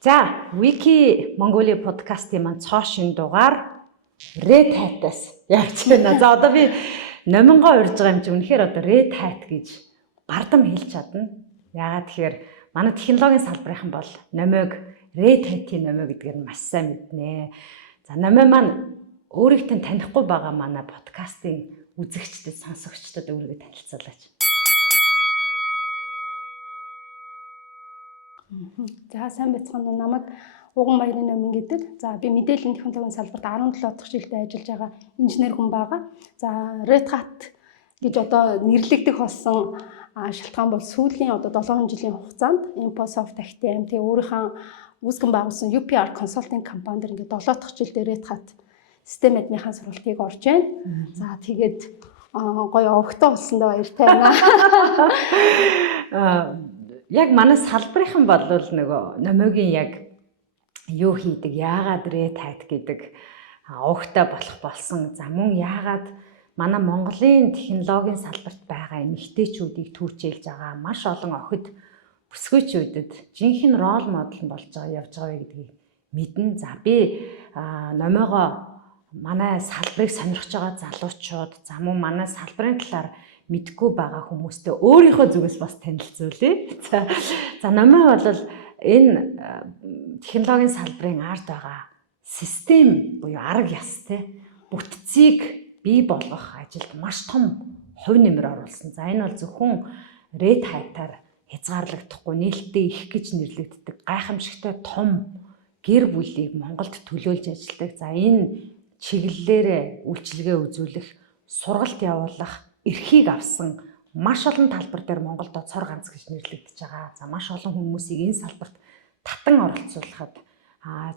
За, Wiki Mongolia подкастын маань цоошин дугаар Red Hat-аас явж байна. За, одоо би номингоо урьж байгаа юм чи үнэхээр одоо Red Hat гэж бардам хэлж чадна. Яагаад тэгэхээр манай технологийн салбарынхан бол номиг Red Hat-ийн номиг гэдгээр нь маш сайн мэднэ. За, номи маань өөрийгөө танихгүй байгаа манай подкастын үзэгчдэд, сонсогчдод өөрийгөө танилцуулаач. За сайн байцгаана уу, намайг Уган Баярын номин гэдэг. За би мэдээллийн технологийн салбарт 17 дахь жилдээ ажиллаж байгаа инженер хүн байгаа. За Red Hat гэж одоо нэрлэгдэх болсон шалтгаан бол сүүлийн одоо 7 жилийн хугацаанд InfoSoft Active тэгээ өөрийнхөө үүсгэн байгуулсан UPR Consulting компанид ингээд 7 дахь жилдээ Red Hat систем админхаа сургалтыг орж байна. За тэгээд гоё овогтой болсондоо баяртай байна. Яг манай салбарынхан бол нөгөө номигийн яг юу хийдэг, яагаад Red Hat гэдэг овогтой болох болсон. За мөн яагаад манай Монголын технологийн салбарт байгаа эмэгтэйчүүдийг түүчээлж байгаа маш олон охид бүсгүйчүүдэд жинхэнэ рол модел болж байгаа явж байгаа гэдгийг мэднэ. За би номиогоо манай салбарыг сонирхож байгаа залуучууд, за мөн манай салбарын талаар мэдгүй байгаа хүмүүстээ өөрийнхөө зүгээс бас танилцуулъя. За номоо бол энэ технологийн салбарын ард байгаа систем буюу арга ястай бүтцийг бий болгох ажилд маш том хувь нэмэр оруулсан. За энэ бол зөвхөн Red Hat-аар хязгаарлагдахгүй нээлттэй их гэж нэрлэгддэг гайхамшигтай том гэр бүлийг Монголд төлөөлж ажилладаг. За энэ чиглэлээр үйлчилгээ үзүүлэх, сургалт явуулах эрхийг авсан маш олон талбар дээр Монголд цор ганц гэж нэрлэгдэж байгаа. За маш олон хүмүүсийг энэ салбарт татан оролцуулахад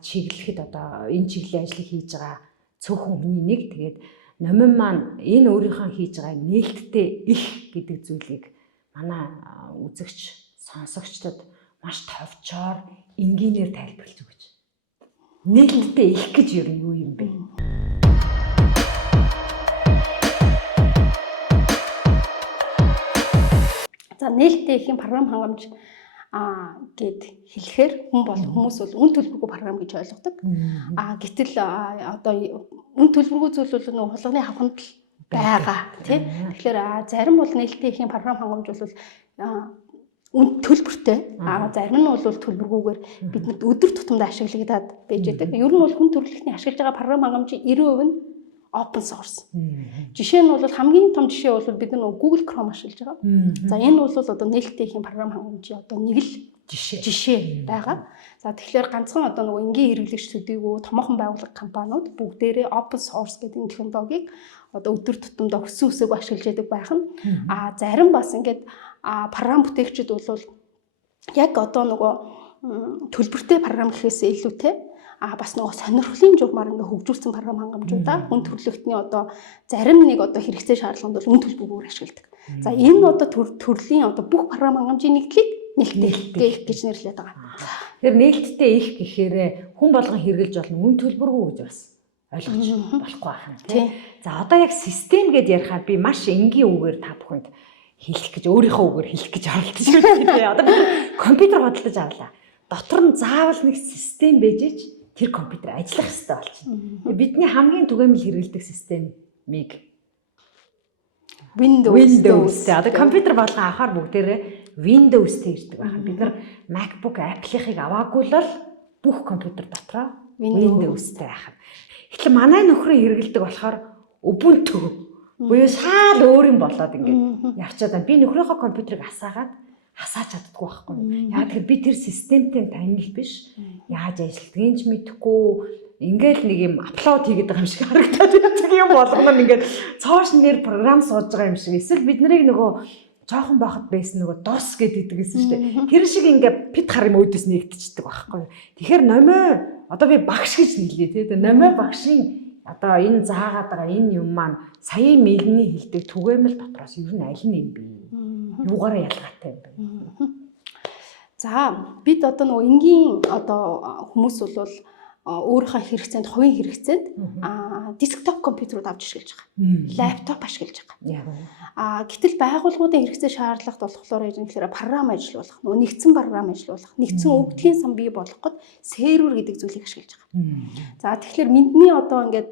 чиглэхэд одоо энэ чиглэлийн ажлыг хийж байгаа цөөхөн хүний нэг. Тэгээд номин маань энэ өөрийнхөө хийж байгаа нээлттэй их гэдэг зүйлийг манай үзэгч, сонсогчдод маш товчоор энгийнээр тайлбарлаж өгч. Нээлттэй их гэж юу юм бэ? За нээлттэй ихийн програм хангамж гэд хэлэхээр хүмүүс бол үн төлбөргүй програм гэж ойлгодог. Гэтэл одоо үн төлбөргүй зүйл бол нэг хулганы хавханд байгаа тийм. Тэгэхээр зарим бол нээлттэй ихийн програм хангамж бол үн төлбөртэй. Зарим нь бол төлбөргүйгээр бидэнд өдөр тутамдаа ашиглагдаад байж байгаа. Ер нь бол хүн төрөлхтний ашиглаж байгаа програм хангамжийн 90% нь open source. Жишээ нь бол хамгийн том жишээ бол бид нар Google Chrome ашиглаж байгаа. За энэ бол одоо нээлттэй ихийн програм хангамжийн одоо нэг л жишээ байгаа. За тэгэхээр ганцхан одоо нөгөө энгийн хэрэглэгч төдийгүй томоохон байгууллага компаниуд бүгдээрээ open source гэдэг технологиг одоо өдөр тутамдаа өссөн үсээг ашиглаж байдаг байх нь. Зарим бас ингээд програм бүтээгчид бол яг одоо нөгөө төлбөртэй програм гэхээсээ илүүтэй бас нөгөө сонирхлын журмаар ингээ хөгжүүлсэн програм хангамжуудаа хүн төрөлхтний одоо зарим нэг одоо хэрэгцээ шаардлаганд бол үн төлбөргүйгээр ашигладаг. За энэ одоо төрлийн одоо бүх програм хангамжийн нэгдлийг нээлттэй их гэж нэрлэдэг байгаа. Тэгэхээр нээлттэй их гэхээр хүн болгон хэрэгжилж болно, үн төлбөргүй гэж бас ойлгож болохгүй байна тийм. За одоо яг систем гэдээ ярихаар би маш энгийн үгээр та бүхэнд хэлэх гэж өөрийнхөө үгээр хэлэх гэж оролдож байна тийм. Одоо би компьютер бодлож авлаа. Дотор нь заавал нэг систем бэжэж тэр компьютер ажиллах хэрэгтэй болчихно. Бидний хамгийн түгээмэл хэрэглэдэг системийг Windows. Одоо компьютер болгон авахаар бүгдээрээ Windows-тэй ирдэг байна. Бид нар MacBook Apple-ыг аваагүй л бүх компьютер дотроо Windows-тэй байх. Тэгэхээр манай нөхрөө хэрэглэдэг болохоор Ubuntu буюу шал өөр юм болоод ингээд явчаад байна. Би нөхрийнхөө компьютерыг асаагаад хасаач чаддаггүй байхгүй. Яа тэгэхээр би тэр системтэй танил биш. Яаж ажилладгийг ч мэдэхгүй. Ингээл нэг юм апплод хийгээд байгаа юм шиг харагдаад байдаг юм болгоно нь ингээд цоош нэр програм сууж байгаа юм шиг. Эсвэл бид нарыг нөгөө жоохон байхад байсан нөгөө DOS гэдэг гэсэн шүү дээ. Тэр шиг ингээд пит хар юм өөдөөс нэгтчихдэг байхгүй. Тэгэхээр номой одоо би багш гэж нэрлэе тийм. Номой багшийн одоо энэ заагаад байгаа энэ юм маань саяын мэлний хэлдэг түгээмэл дотроос ер нь аль нь юм бэ? Юугаараа ялгаатай юм бэ? За бид одоо нөгөө энгийн одоо хүмүүс бол өөрийнхөө хэрэгцээнд, хувийн хэрэгцээнд десктоп компьютерууд авч ашиглаж байгаа. Лаптоп ашиглаж байгаа. Гэтэл байгууллагуудын хэрэгцээ шаардлагат болохоор яг тэгэхээр програм ажиллуулах, нэгдсэн програм ажиллуулах, нэгдсэн өгөгдлийн сан бий болгоход сервер гэдэг зүйлийг ашиглаж байгаа. За тэгэхээр мэдний одоо ингээд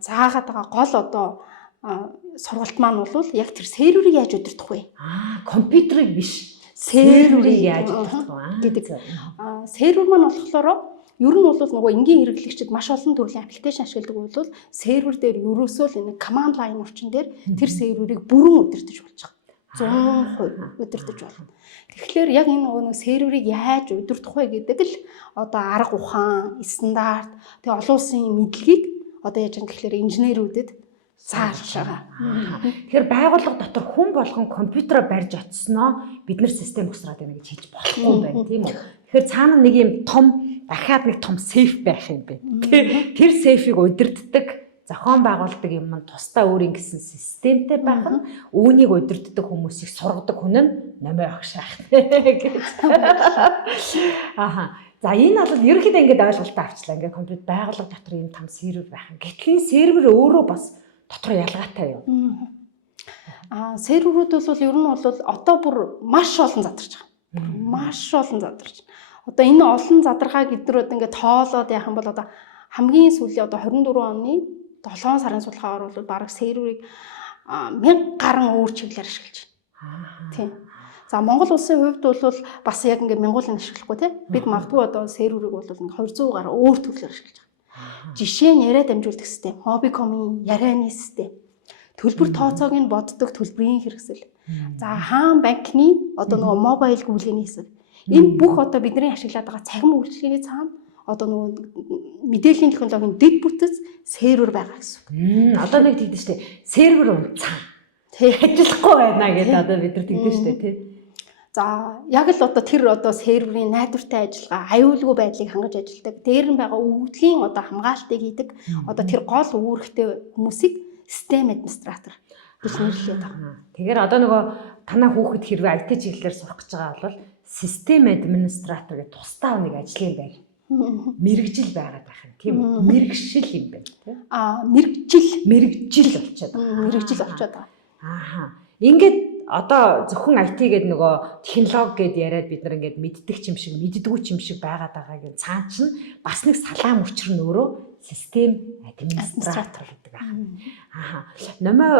заагаад байгаа гол одоо сургалт маань бол яг тэр серверийг яаж удирдах вэ? Компьютерыг биш, серверийг яаж удирдах вэ гэдэг. Сервер маань болохоор ер нь бол нөгөө энгийн хэрэглэгчид маш олон төрлийн аппликейшн ашигладаг бол сервер дээр ерөөсөө л энэ command line орчин дээр тэр серверийг бүрэн удирдах болж байгаа. 100% удирдах болно. Тэгэхээр яг энэ нөгөө серверийг яаж удирдах вэ гэдэг л одоо арга ухаан, стандарт, тэгээ олон улсын мэдлэгийг одоо яаж юм гэхээр инженерүүдэд зааж байгаа. Тэгэхээр байгууллага дотор хүн болгон компьютероо барьж очсноо бид нар систем усраад байна гэж хэлж болохгүй юм байна, тийм үү? Тэгэхээр цаана нэг юм том дахиад нэг том сейф байх юм байна. Тэр сейфийг удирддаг, зохион байгуулдаг юм нь тусдаа өөрийн гэсэн системтэй байх нь үүнийг удирддаг хүмүүсийг сургадаг хүн нь намайг огш шахна гэж. За энэ бол ерөнхийдөө ингэж ойлголтоо авчлаа. Ингээ компьютер байгууллага дотор ийм том сервер байх. Гэтэл энэ сервер өөрөө бас дотор ялгаатай юу? Серверүүд бол ер нь бол одоо бүр маш олон задарч байгаа. Маш олон задарч. Одоо энэ олон задаргаа гэдрүүд ингээд тоолоод яах юм бол одоо хамгийн сүүлийн одоо 24 оны 7 сарын судалгаагаар бол бараг серверийг 1000 гаруй өөр чиглэлээр ашиглаж байна. Тийм. За Монгол улсын хувьд бол бас яг ингээд мянгуулын ашиглахгүй тийм. Бид магадгүй одоо серверийг бол ингээд 200 гаруй өөр төрлөөр ашиглаж байгаа. Жишээ нь яриа дамжуулдаг систем, Mobicom-ийн ярианы систем, төлбөр тооцоог нь боддог төлбөрийн хэрэгсэл. За хаан банкны одоо нөгөө мобайл гүйлгээний хэсэг. Энэ бүх одоо бидний ашиглаад байгаа цахим үйлчлэгээний цаана одоо нөгөө мэдээллийн технологийн дэд бүтц сервер байгаа гэсэн. Одоо нэг тэгдэж штэ. Сервер унцсан. Тэг ажиллахгүй байна гэдэг одоо бид нар тэгдэж штэ тий. За яг л одоо тэр одоо серверийн найдвартай ажиллагаа, аюулгүй байдлыг хангаж ажилладаг, дээр нь байгаа өгөгдлийн одоо хамгаалтыг хийдэг, одоо тэр гол үүрэгтэй хүмүүсийг систем администратор гэж нэрлэдэг байна. Тэгэхээр одоо нөгөө танаа хүүхэд хэрвээ IT чиглэлээр сурах гэж байгаа бол систем администратор гэх тусдаа нэг ажлын байр. Мэргэжил байгаад байх юм тийм үү? Мэргэжил юм байна тийм. Мэргэжил болчиход байгаа. Мэргэжил болчиход байгаа. Ингээд одоо зөвхөн IT гэдэг нөгөө технологи гэдээ яриад бид нар ингээд мэддэг юм шиг, мэддэггүй юм шиг байгаад байгаагийн цаан чинь бас нэг салаам учир нь өөрөө систем администратор гэдэг байна. Номоо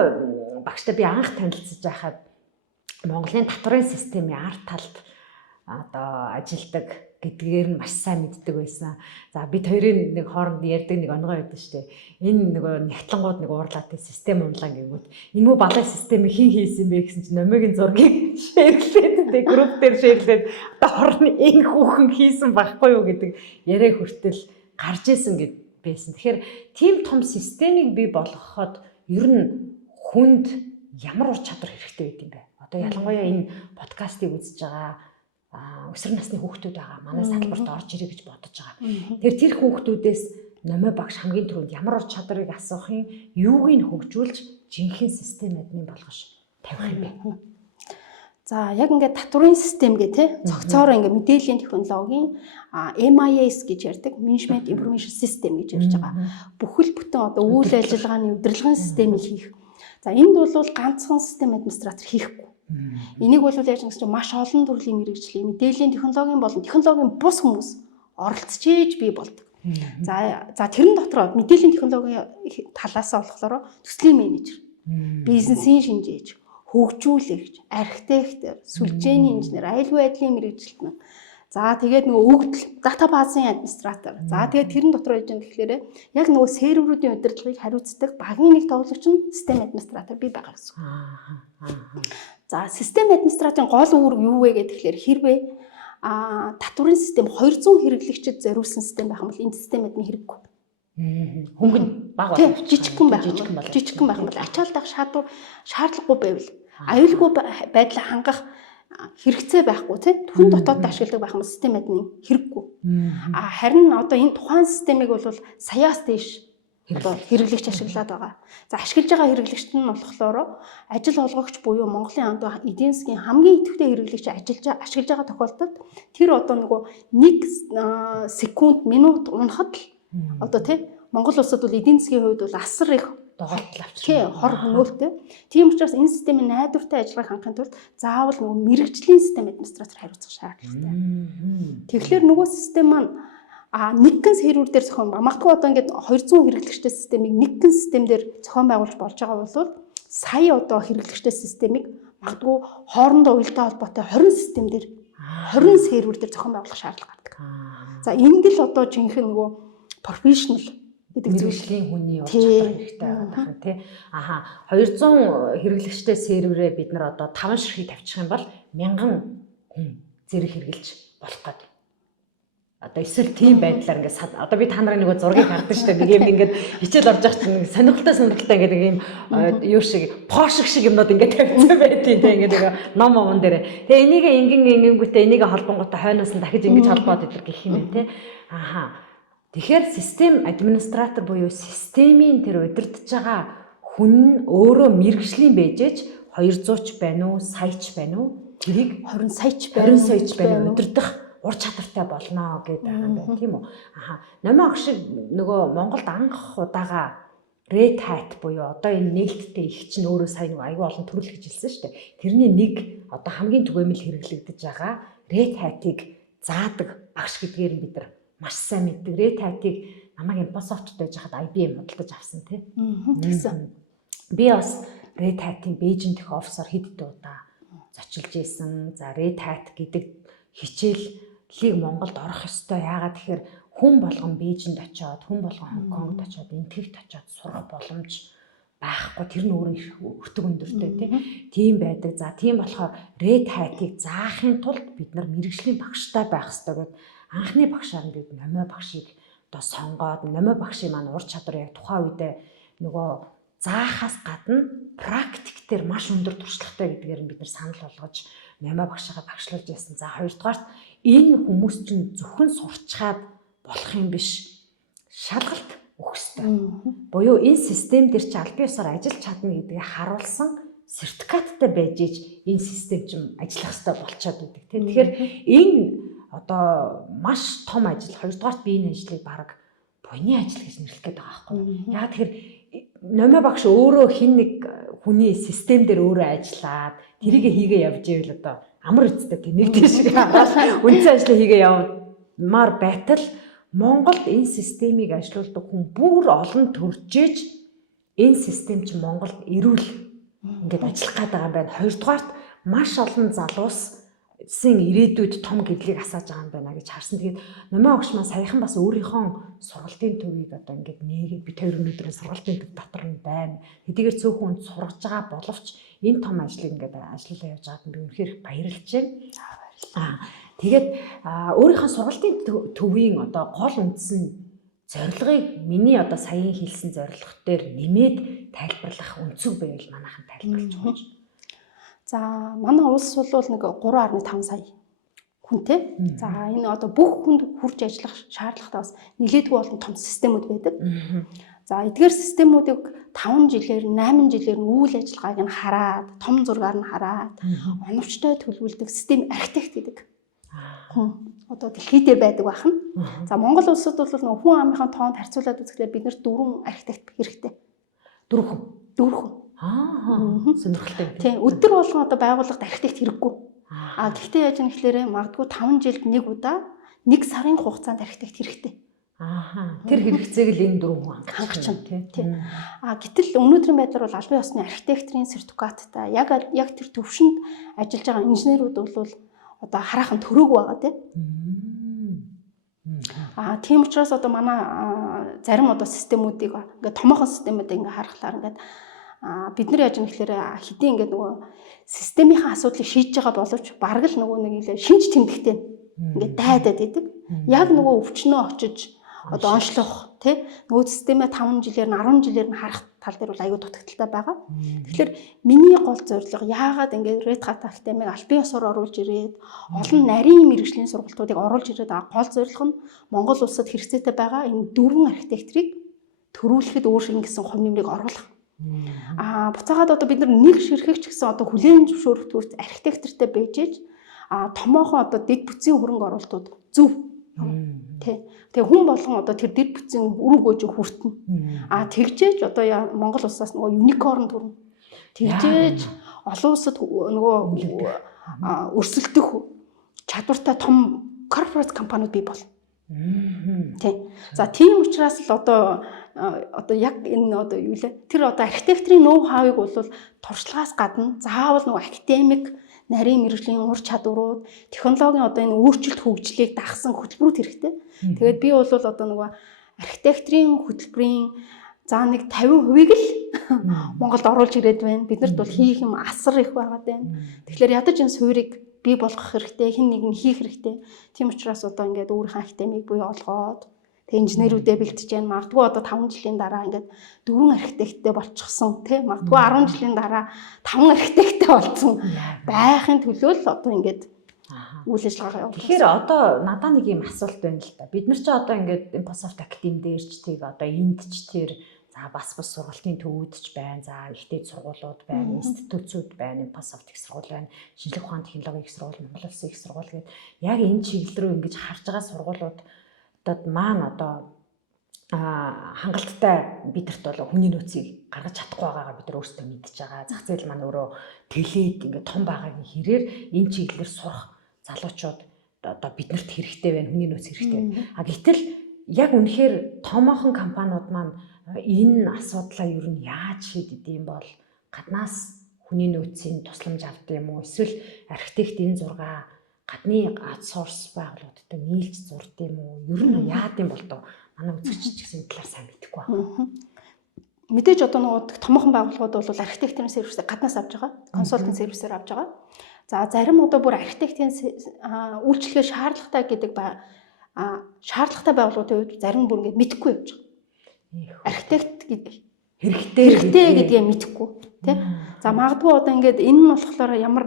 багштай би анх танилцж байхад Монголын татварын системийн ард талд одоо ажилдаг гэдгээр нь маш сайн мэддэг байсан. За бид хоёрын нэг хооронд ярьдаг нэг онгой байдаг шүү дээ. Энэ нөгөө нягтлангууд нэг уурлаатай систем унлаа гэнгүүт энэ муу балай системийг хин хийсэн бэ гэсэн чинь номигийн зургийг шеэрлээд тэ групп дээр шеэрлээд одоо хорны энэ хүүхэн хийсэн байхгүй юу гэдэг яриа хүртэл гарч исэн гэд байсан. Тэгэхээр тийм том системийг бий болгоход ер нь хүнд ямар ур чадвар хэрэгтэй байд юм бэ? Одоо ялангуяа энэ подкастыг үзэж байгаа өсвөр насны хүүхдүүд байгаа. Манай салбарт орж ирэх гэж бодож байгаа. Тэр хүүхдүүдээс номой багш хамгийн түрүүнд ямар ур чадварыг асуухын юуг нь хөгжүүлж жинхэнэ систем админ болгож тавих юм бэ? За яг ингээд татварын систем гэх те цогцоор ингээд мэдээллийн технологийн MIS гэж ярьдаг, Management Information System гэж ярьж байгаа. Бүхэл бүтэн одоо үйл ажиллагааны удирдлагын системийг хийх. За энд бол ганцхан систем администратор хийхгүй. Энийг бол яаж гэсэн чинь маш олон төрлийн мэргэжлийн мэдээллийн технологийн болон технологийн бус хүмүүс оролцож бий болдог. За тэрэн дотор мэдээллийн технологийн талаас болохоор төслийн менежер, бизнесийн шинжээч, хөгжүүлэгч, архитектор, сүлжээний инженер, аюулгүй байдлын мэргэжилтэн. За тэгээд нөгөө өгдөл, датабазын администратор. За тэгээд тэрэн дотор байж байгаа гэхээр яг нөгөө серверүүдийн удирдлагыг хариуцдаг багийн нэг тоглогч нь систем администратор бий байгаа гэсэн. За систем администраторын гол үүрэг юу вэ гэхээр хэрвээ татварын систем 200 хэрэглэгчид зориулсан систем байх юм бол энэ систем админ хэрэггүй. Хөнгөн бага байна. Жижигхэн байх юм бол ачаалдах шаардлагагүй байвал аюулгүй байдлаа хангах хэрэгцээ байхгүй тийм түн дотоод ашигладаг байх юм бол систем админ хэрэггүй. Харин одоо энэ тухайн системийг бол саяас дээш одоо хэрэглэгч ашиглаад байгаа. За ашиглаж байгаа хэрэглэгчт нь болохоор ажил олгогч буюу Монголын эдийн засгийн хамгийн идэвхтэй хэрэглэгч ашиглаж байгаа тохиолдолд тэр одоо нөгөө 1 секунд минут унахад л одоо тий Монгол улсад бол эдийн засгийн хувьд бол асар их доголдол авчирч хор хөнөөлтэй. Тийм учраас энэ системийн найдвартай ажиллагааг хангахын тулд заавал нөгөө мэрэгжлийн систем администратор хариуцах шаардлагатай. Тэгэхээр нөгөө систем маань нэг гэн сервер дээр зохион магадгүй одоо ингээд 200 хэрэглэгчтэй системийг нэг гэн систем дээр зохион байгуулж болж байгаа бол сая одоо хэрэглэгчтэй системийг магадгүй хоорондоо уялдаа холбоотой 20 систем дээр 20 сервер дээр зохион байгуулах шаардлага гардаг. За энд л одоо жинхэнэ нөгөө профешнл гэдэг мэргэжлийн хүний ур чадвар хэрэгтэй байгаа юм тий. 200 хэрэглэгчтэй серверээ бид нар одоо 5 ширхэг тавьчих юм бол 1000 хүн зэрэг хэрэглэж болох гэдэг. Одоо эсвэл тийм байдлаар ингээд одоо би та нарын нөгөө зургийг хардсан шүү дээ. Нэг юм ингээд хичээл орж явах чинь сонирхолтой ингээд ийм юу шиг пошиг шиг юмнууд ингээд тавьсан байдیں۔ Тэ ингээд ном омон дээр. Тэгээ энийг ингэнгүүтээ энийг холбонгуудаа хойноос нь дахиж ингэж холбоод идэг гэх юм байна тий. Тэгэхээр систем администратор буюу системийн тэр удирдах байгаа хүн нь өөрөө мэргэжлийн байжээж 200 ч байна уу, сая ч байна уу? Тэрийг 20 сая ч байна удирдах ур чадвартай болно гэдэг байгаа юм байна тийм үү? Номын ах шиг нөгөө Монголд анх удаага Red Hat буюу одоо энэ нээлттэй их чинь өөрөө сайн нэг аюул олон төрөл гэж хэлсэн шүү дээ. Тэрний нэг одоо хамгийн түгээмэл хэрэглэгдэж байгаа Red Hat-ыг заадаг багш гэдгээр бид нар маш сайн мэддэг. Red Hat-ыг намайг Microsoft-тэй жахад IBM худалдаж авсан тий. Тэгсэн. Би бас Red Hat-ийн Beijing дэх офисоор хэд удаа зочилж ийсэн. За Red Hat гэдэг хичээллийг Монголд орох ёстой. Яагаад тэгэхээр хүн болгон Бээжинд очиод, хүн болгон Хонконгд очиод, энтгэгт очиод сурах боломж байхгүй. Тэр нь өөрөө их өртөг өндөртэй тийм байдаг. За тийм болохоор Red Hat-ыг заахын тулд бид нар мэргэжлийн багштай байх ёстой гэдэг. Анхны багшаар нь бид номой багшийг одоо сонгоод номой багшийн маань ур чадвар яг тухайн үедээ нөгөө заахаас гадна практик дээр маш өндөр туршлагатай гэдгээр нь бид нар санал болгож номой багшаа багшлуулж яасан. За хоёрдугаарт энэ хүмүүс чинь зөвхөн сурчаад болох юм биш. Шалгалт өгөх ёстой. Буюу энэ систем дээр чи аль биесээр ажиллаж чадна гэдгийг харуулсан сертификаттай байж иж энэ систем чинь ажиллах ёстой болчиход байдаг. Тэгэхээр энэ одоо маш том ажил. Хоёрдугаарт би энэ ажлыг баг буйны ажил гэж нэрлэх гээд байгаа байхгүй. Яагаад тэгэхээр номой багш өөрөө хин нэг хүний систем дээр өөрөө ажиллаад тэрийг хийгээ явж ивэл одоо амар үсттэй тийм нэг тийш хараад үндсэн ажлаа хийгээ явмаар байтал Монголд энэ системийг ажилуулдаг хүн бүр олон төржээж энэ систем чинь Монголд эрүүл ингээд ажиллах гээд байгаа юм байна. Хоёрдугаарт маш олон залуусын ирээдүйд том гэдлийг асааж байгаа юм байна гэж харсан. Тэгээд номой багш маань саяхан бас өөрийнхөө сургалтын төвийг одоо ингээд нээгээд би 2 өнөөдрийн сургалтын төв дотор нь байна. Хэдийгээр цөөхөн хүнд сургаж байгаа боловч энэ том ажлыг ингээд ажиллуулаа явж байгаад би үнэхээр баярлж байна. Тэгээд өөрийнхөө сургалтын төвийн одоо гол үндсэн зорилгыг миний одоо саяхан хэлсэн зорилго дээр нэмээд тайлбарлах өнцөг байвал манайхан тайлбарлаж өгч. За манай улс бол нэг 3.5 сая хүнтэй. За энэ одоо бүх хүнд хүрч ажиллах шаардлагатай бас нэлээдгүй болон том системүүд байдаг. За эдгээр системүүдийг 5 жилээр 8 жилээр нь үйл ажиллагааг нь хараад, том зургаар нь хараад, оновчтой төлөвлөдөг систем архитект гэдэг хүн одоо дэлхий дээр байдаг байх нь. За Монгол улсад бол нэг хүн амынхаа тоонд харьцуулаад үзэхдээ бид нарт 4 архитект хэрэгтэй. 4 хүн. Сонирхолтой. Тийм, өдөр болгон одоо байгууллагад архитект хэрэггүй. Гэхдээ яаж юм гэхлээрээ магадгүй 5 жилд нэг удаа 1 сарын хугацаанд архитект хэрэгтэй. Тэр хэрэгцээг л энэ 4 хүн хангачна тийм. Гэтэл өнөөдрийн байдлаар бол албан ёсны архитекторын сертификаттай яг тэр төвшөнд ажиллаж байгаа инженерүүд бол одоо хараахан төрөөг байгаа тийм. Тийм учраас одоо манай зарим одоо системүүдийг ингээд томоохон системүүдийг ингээд харахаар ингээд бид нар яаж юм гэхээр хэдийн ингээд нөгөө системийн асуудлыг шийдэж байгаа боловч бараг л нөгөө нэг шинж тэмдэгтэй ингээд дайдаад идэг. Яг нөгөө өвчнөө очиж одоо онцлох тий нөгөө системээ 5 жилээр нь 10 жилээр нь харах тал дээр бол аюу дутагдaltaй байгаа. Тэгэхээр миний гол зорилго яагаад ингээд Red Hat Academy-г албан ёсоор оруулж ирээд олон нарийн мэргэжлийн сургалтуудыг оруулж ирээд байгаа гол зорилго нь Монгол улсад хэрэгцээтэй байгаа энэ 4 архитекторыг төрүүлэхэд өөр ингэсэн хувь нэмрийг оруулах. Буцаагаад одоо бид нар нэг ширхэгч гэсэн одоо хүлээн зөвшөөрөлтөд архитектортэй байжээж томоохон одоо дэд бүтцийн хөрөнгө оруулалтууд зөв. Тэгээ хүн болгон одоо тэр дэд бүтцийн үр өгөөж хүртэнэ. Тэгжээж одоо Монгол улсаас нөгөө юникорн төрнө. Тэгжээж олон улсад нөгөө өрсөлдөх чадвартай том корпорац компаниуд бий болно. За тийм учраас л одоо яг энэ одоо юу лээ тэр одоо архитекторын ноу хавыг бол туршлагаас гадна заавал нөгөө академик нарийн мэргэжлийн ур чадварууд технологийн одоо энэ өөрчлөлт хөгжлийг дагсан хөтөлбөрүүд хэрэгтэй. Тэгээд би бол одоо нөгөө архитекторын хөтөлбөрийн за нэг 50%-ийг л Монголд оруулж ирээд байна. Биднэрт бол хийх юм асар их байгаад байна. Тэгэхээр ядаж энэ суурийг бий болгох хэрэгтэй, хэн нэг нь хийх хэрэгтэй. Тийм учраас одоо ингээд өөрийнхөө академиг буюу олгоод тэг инженерүүдээ бэлтэж байна. Магадгүй одоо 5 жилийн дараа ингээд 4 архитекттэй болчихсон тий. Магадгүй 10 жилийн дараа 5 архитекттэй болсон байхын төлөө л одоо ингээд үйл ажиллагаагаа явуулдаг. Тэгэхээр одоо надад нэг юм асуулт байна л да. Бид нар ч одоо ингээд Microsoft Academy дээр ч тийг одоо энд ч тэр за бас сургалтын төвүүд ч байна. За ихтэй сургуулиуд байна, институтсүүд байна, Microsoft их сургууль байна, шинжлэх ухааны технологийн их сургууль, Монгол Улсын их сургууль гэдэг яг энэ чиглэл рүү ингэж харж байгаа сургуулиудад маань одоо хангалттай бидэрт бол хүний нөөцийг гаргаж чадахгүй байгаагаа бид нар өөрсдөө мэдж байгаа. Зах зээл маань өөрөө тэлээд ингээд том байгаагийн хэрээр энэ чиглэлээр сурах залуучууд одоо биднэрт хэрэгтэй байна, хүний нөөц хэрэгтэй. Гэтэл яг үнэхээр томоохон компаниуд маань энэ асуудлаа ер нь яаж шийдэд юм бол гаднаас хүний нөөцийн тусламж авдаг юм уу? Эсвэл архитект энэ зургаа гадны аутсорс байгууллагуудтай нийлж зурд юм уу? Ер нь яад юм бол доо манай үзэгч ч гэсэн талаар сайн мэдэхгүй байна. Мэдээж одоо нөгөө томоохон байгууллагууд бол архитектурын сервисээ гаднаас авч байгаа, консалтинг сервисээр авч байгаа. За зарим одоо бүр архитектийн үйлчлэгээ шаардлагатай гэдэг шаардлагатай байгууллагуудын хувьд зарим бүр ингээд мэдэхгүй явж байгаа. Архитект хэрэгтэй гэдгээ мэдэхгүй тий. За магадгүй одоо ингээд энэ нь болохоор ямар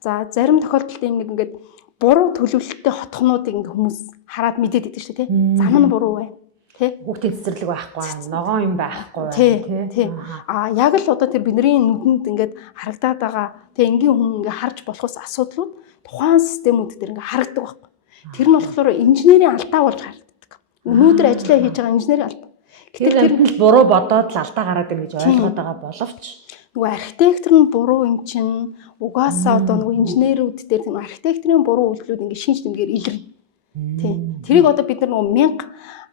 за зарим тохиолдолд юм нэг ингээд буруу төлөвлөлттэй хотхнуудыг ингээд хүмүүс хараад мэдээд идэв шүү тий. Зам нь буруу бай. Тий. Хүүхдийн цэцэрлэг байхгүй, ногоон юм байхгүй тий. Яг л одоо тэр бидний нүдэнд ингээд харагдаад байгаа тий энгийн хүн ингээд харж болохоос асуудлууд тухайн системүүд дээр ингээд харагддаг байхгүй. Тэр нь болохоор инженерийн алдаа болж харагддаг. Өнөөдөр ажиллаа хийж байгаа инженерийн алдаа. Гэтэл тэр нь буруу бодоод л алдаа гараад ирнэ гэж ойлгоод байгаа боловч нөгөө архитектор нь буруу юм чинь угаасаа одоо нөгөө инженерүүд дээр тийм архитекторын буруу үйлдэлүүд ингээд шинж тэмдгээр илэрнэ. Тий. Тэрийг одоо бид нар нөгөө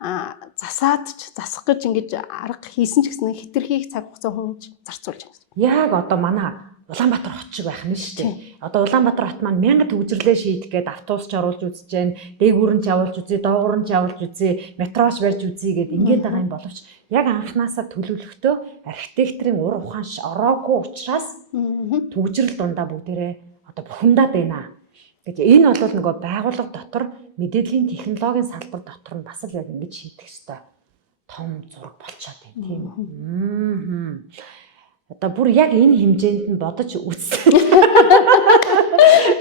1000 засаад ч засах гэж ингэж арга хийсэн ч гэсэн хэтэрхийх цаг хугацаа хүмж зарцуулж байгаа. Яг одоо манай Улаанбаатар хот шиг байх нь шүү дээ. Одоо Улаанбаатар хот маань 1000 төвжирлээ шийдэх гээд автобус ч оруулж үзэж जैन, дээгүүр нь ч явуулж үзье, доогуур нь ч явуулж үзье, метроч барьж үзье гээд ингээд байгаа юм боловч яг анханасаа төлөвлөхдөө архитекторын ур ухаан ороогүй учраас төвжирэл дундаа бүгдээрээ одоо бухимдаад байна. Гэж энэ бол нөгөө байгууллага дотор мэдээллийн технологийн салбар дотор нь бас л яг ингэж шийдэх ёстой том зураг болчиход байна тийм. Одоо бүр яг энэ хэмжээнд нь бодож үзсэн.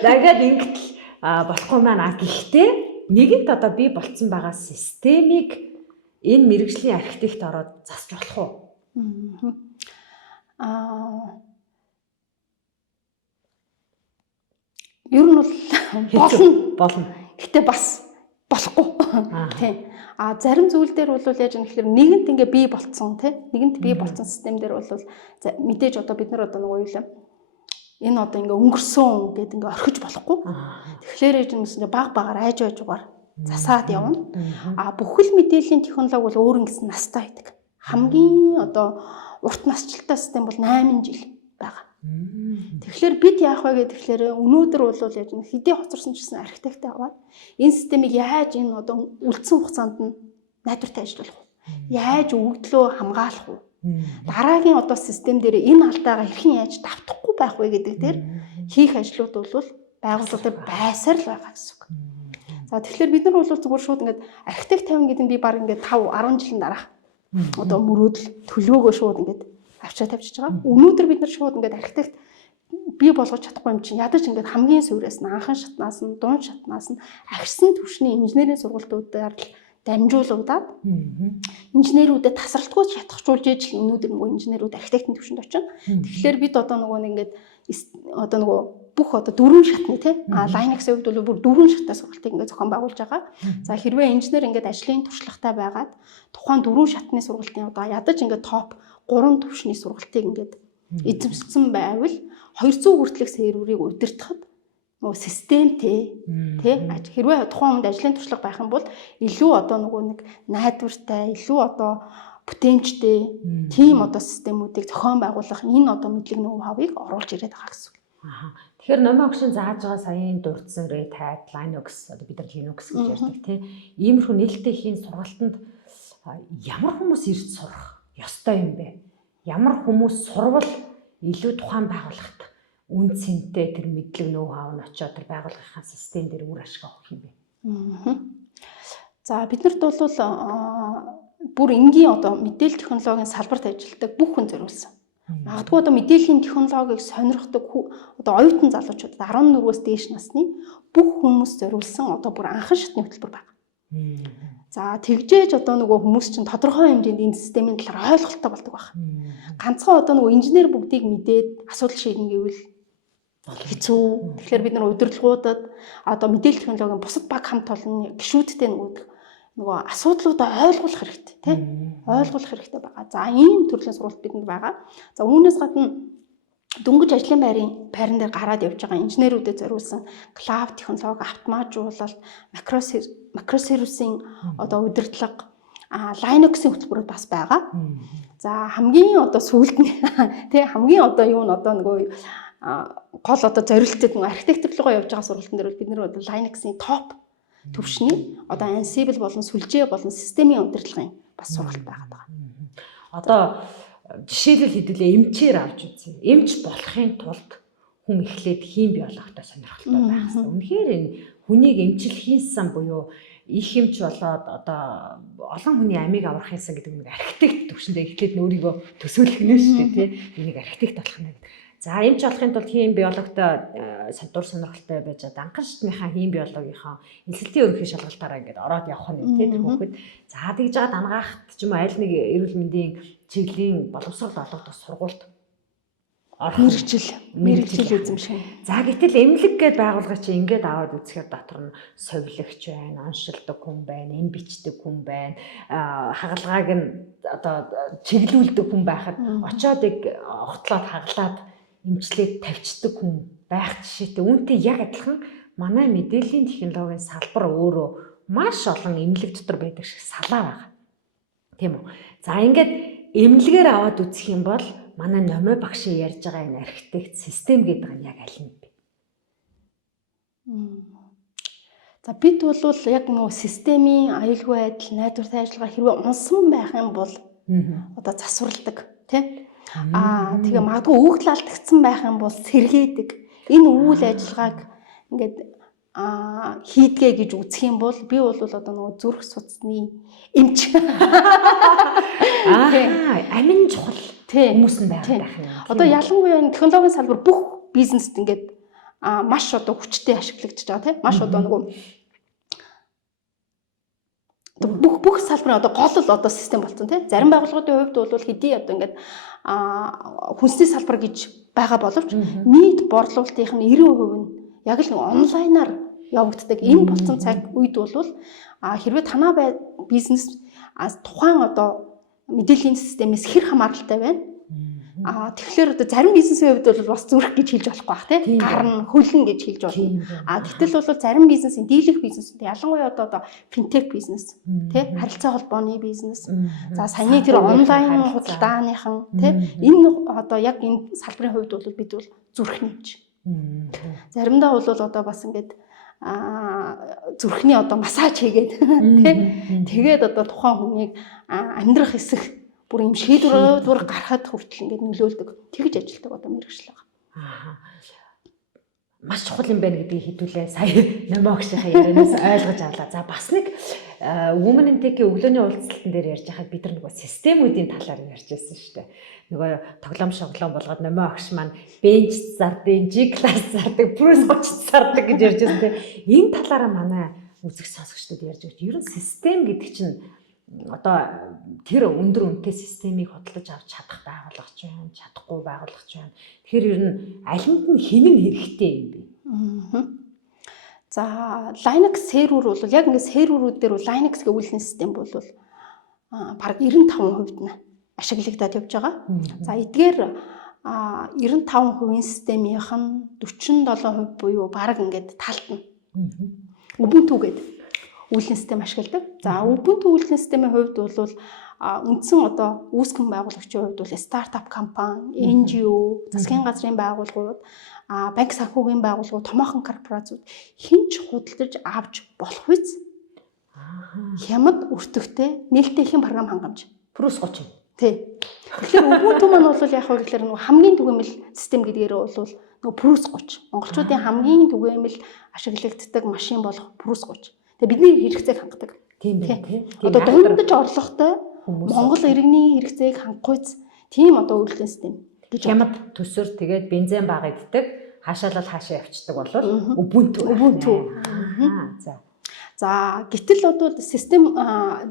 Дахиад ингэтэл болохгүй маань гэхдээ нэгэнт одоо би болцсон байгаа системийг энэ мэргэжлийн архитект ороод засч болох уу? Ер нь бол болно. Гэтэ бас болохгүй. Тийм. Зарим зүйл дээр бол яаж юм гэхээр нэгэнт ингээ бий болцсон тийм. Нэгэнт бий болцсон систем дээр бол мэдээж одоо бид нар одоо нөгөө юу юм. Энэ одоо ингээ өнгөрсөн гэдэг ингээ орхиж болохгүй. Тэгэхээр яаж юм бэ? Баг багаар айж байжгаар засаад явна. Бүхэл мэдээллийн технологи бол өөр ингэсэн настай байдаг. Хамгийн одоо урт насжилттай систем бол 8 жил байгаа. Тэгэхээр бид яах вэ гэхээр өнөөдөр бол яаж нэг хэдий хоцорсон ч гэсэн архитекттэй аваад энэ системийг яаж энэ одоо үлдсэн хугацаанд нь найдвартай ажиллуулах вэ? Яаж өгөгдлөө хамгаалах вэ? Дараагийн одоо систем дээр энэ алдаагаа хэрхэн яаж давтахгүй байх вэ гэдэг дээр хийх ажлууд бол байгууллагуудад байсаар л байгаа гэсэн үг. За тэгэхээр бид нар бол зүгээр шууд ингээд архитект тавина гэдэг нь би баг ингээд 5 10 жилийн дараах одоо мөрөөдөл төлөвөөгөө шууд ингээд авчаа тавьчихж байгаа. Өнөөдөр бид нар шууд ингээд архитект бий болгож чадахгүй юм чинь ядаж ингээд хамгийн сүүрээс нь анхан шатнаас нь дунд шатнаас нь агшсан түвшний инженерийн сургалтуудаар л дамжуулагдаад инженерүүдэд тасралтгүй шатахжуулж ээж л өнөөдөр нөгөө инженерүүд архитектийн түвшинд очино. Тэгэхээр бид одоо нөгөө ингээд одоо нөгөө бүх одоо дөрвөн шатны тий Linux-ийн хувьд бол бүр дөрвөн шаттай сургалтыг ингээд зохион байгуулж байгаа. За хэрвээ инженер ингээд ажлын туршлагатай байгаад тухайн дөрвөн шатны сургалтын одоо ядаж ингээд топ 3 түвшний сургалтыг ингээд эзэмшсэн байвал 200 хүртэлх серверийг удирдахад нөгөө системтэй тий хэрвээ тухайн хүнд ажлын туршлага байх юм бол илүү одоо нөгөө нэг найдвартай илүү одоо бүтэмжтэй тийм одоо системүүдийг зохион байгуулах энэ одоо мэдлэг ноу хавыг оруулж ирээд байгаа гэсэн. Тэгэхээр номын огшин зааж байгаа саяын дурдсан Red Hat, Linux одоо бид нар Linux гэж ярьдаг тий иймэрхүү нээлттэй хийн сургалтанд ямар хүмүүс ирж сурах ёстой юм бэ? Ямар хүмүүс сурвал илүү тухайн байгууллагт үн цэнтэй тэр мэдлэг ноу хав нь очиод тэр байгууллагын систем дээр үр ашиг авах юм бэ. За биднэрт бол бүр энгийн одоо мэдээлэл технологийн салбарт ажилладаг бүх хүн зориулсан. Магадгүй одоо мэдээллийн технологиг сонирхдаг одоо оюутан залуучуудад 14-өөс дээш насны бүх хүмүүс зориулсан одоо бүр анхан шатны хөтөлбөр байна. За тэгжээж одоо нөгөө хүмүүс чинь тодорхой хэмжээнд энэ системийн талаар ойлголттой болдог байна. Ганцхан одоо нөгөө инженер бүгдийг мэдээд асуудал шийднэ гэвэл хэцүү. Тэгэхээр бид нар удирдлагуудад одоо мэдээлэл технологийн бусад баг хамт олон гишүүдтэй нөгөө асуудлуудаа ойлгуулах хэрэгтэй тийм ойлгуулах хэрэгтэй байгаа. За ийм төрлийн сургалт бидэнд байгаа. За үүнээс гадна дөнгөж ажлын байран дээр гараад явж байгаа инженерүүдэд зориулсан клауд технологи, автоматжуулалт, макросервисийн одоо удирдлага, Linux-ийн хөтөлбөрүүд бас байгаа. За хамгийн одоо сүүлд нь тийм хамгийн одоо юу нь одоо нөгөө гол одоо зорилттой нөгөө архитектур руу явж байгаа сургалтын дээр бид нэр Linux-ийн топ төвшний одоо Ansible болон сүлжээ болон системийн удирдлагын бас сургалт байгаад байгаа. Одоо жишээлбэл хэдүүлээ эмчээр авч үзье. Эмч болохын тулд хүн эхлээд хим биологтой сонирхолтой байх хэрэгтэй. Үнэхээр энэ хүнийг эмчлэхийн сан буюу их эмч болоод одоо олон хүний амийг аврах юмсан гэдэг нэг архитект төвшөндөө эхлээд өөрийгөө төсөөлөх нь шүү дээ тий. Энийг архитект болох нь. За эмч болохын тулд хим биологтой дур сонирхолтой байж анхан шатныхаа хим биологийнхаа эсэлтийн ерөнхий шалгалтаараа ингээд ороод явах нь тийм тэр хүүхэд за тэгж жаад ангаахт ч юм уу аль нэг эрүүл мэндийн чиглэлийн боловсрол олгох сургуульд орох мэрэгжил эзэмших. За гэтэл эмнэлэг гээд байгуулга чи ингээд аваад үзэхээр дотор нь совилогч байна, оншилдог хүн байна, эм бичдэг хүн байна, хагалгааг нь одоо чиглүүлдэг хүн байхад очоод огтлоод хаглаад эмчлээд тавьчдаг хүн байх жишээтэй. Үүнтэй яг адилхан манай мэдээллийн технологийн салбар өөрөө маш олон эмнэлэг дотор байдаг шиг салаа байгаа. Тийм үү? За ингээд эмнэлгээр аваад үзэх юм бол манай номой багшийн ярьж байгаа энэ архитект систем гэдэг нь яг аль нь бэ? За бид бол яг нөгөө системийн аюулгүй байдал, найдвартай ажиллагаа хэрвээ унсан байх юм бол одоо засварладаг тийм тэгээ магадгүй өгдөл алдагдсан байх юм бол сэргээдэг. Энэ үйл ажиллагааг ингээд хийдгээ гэж үзэх юм бол би бол одоо нөгөө зүрх судасны эмч амин чухал хүмүүс нь байгаа юм. Одоо ялангуяа технологийн салбар бүх бизнест ингээд маш одоо хүчтэй ашиглагдаж байгаа тийм маш одоо нөгөө бүх салбарын одоо гол л одоо систем болсон тийм зарим байгууллагуудын хувьд бол хэдий одоо ингээд хүнсний салбар гэж байгаа боловч нийт борлуулалтынх нь 90% нь яг л нэг онлайнаар явагддаг. Энэ болсон цаг үед бол хэрвээ танаа бизнес тухайн одоо мэдээллийн системээс хэр хамааралтай байна. Тэгэхээр одоо зарим бизнесийн хувьд бол бас зүрх гэж хэлж болохгүй бах тийм гарна хөлн гэж хэлж болно. Гэтэл бол зарим бизнесийн дийлэх бизнесүүд ялангуяа одоо финтек бизнес тийм харилцаа холбооны бизнес. За саяны тэр онлайн худалдааныхан тийм энэ одоо яг энэ салбарын хувьд бол бид бол зүрх нэмж. Заримдаа бол одоо бас ингээд зүрхний одоо массаж хийгээд тийм тэгээд одоо тухайн хүнийг амьдрах хэсэг бүр юм шийдвэр гаргахад хүртэл ингээд нөлөөлдөг. Тэгж ажилтдаг одоо мэргэжил байгаа. Маш чухал юм байна гэдгийг хэдүүлээ сая номогшийнхаа ярианаас ойлгож авлаа. За бас нэг Women in Tech-ийн өглөөний уулзалтан дээр ярьж байхад бид нар нөгөө системүүдийн талаар ярьж байсан шүү дээ. Нөгөө тоглоом шоглоом болгоод номогш маань bench зардыг, G class зардаг, Bruce гоч зардаг гэж ярьж байсан тийм. Энэ талаараа манай үзэгч сонсогчдод ярьж байгаа. Ер нь систем гэдэг чинь одоо тэр өндөр үнэтэй системийг худалдаж авч чадах байгууллага ч байна, чадахгүй байгууллага ч байна. Тэгэхээр ер нь алинд нь хинэн хэрэгтэй юм бэ? За Linux сервер бол яг ингээд серверүүд дээр Linux гэх үйлдвэрлэлийн систем бол баг 95% нь ашиглагдаад явж байгаа. За эдгээр 95% системийнх нь 47% буюу баг ингээд талтна. Ubuntu гэдэг үйлдвэрлэлийн систем ашигладаг. За Ubuntu үйлдвэрлэлийн системийн хувьд бол үндсэн одоо үүсгэн байгуулагчийн хувьд бол стартап компани, NGO, засгийн газрын байгууллагууд, банк санхүүгийн байгууллагууд, томоохон корпорациуд хинч худалдаж авч болох үз. Хямд өртөгтэй нээлттэй их програм хангамж. Плюс 30. Тий. Тэгэхээр Ubuntu маань бол яг хөө гэхээр нөгөө хамгийн түгээмэл систем гэдгээр бол нөгөө плюс 30. Монголчуудын хамгийн түгээмэл ашиглагддаг машин болох плюс 30. Тэгээ бидний хэрэгцээг хангадаг. Тийм байх тий. Одоо дундаж орлоготой Монгол иргэний хэрэгцээг хангахуйц тийм одоо үйлдвэрлэлийн систем гэж хямд төсөр тэгээд бензин бага иддэг, хаашаалал хаашаа явцдаг болол Ubuntu. За гэтэл одоо систем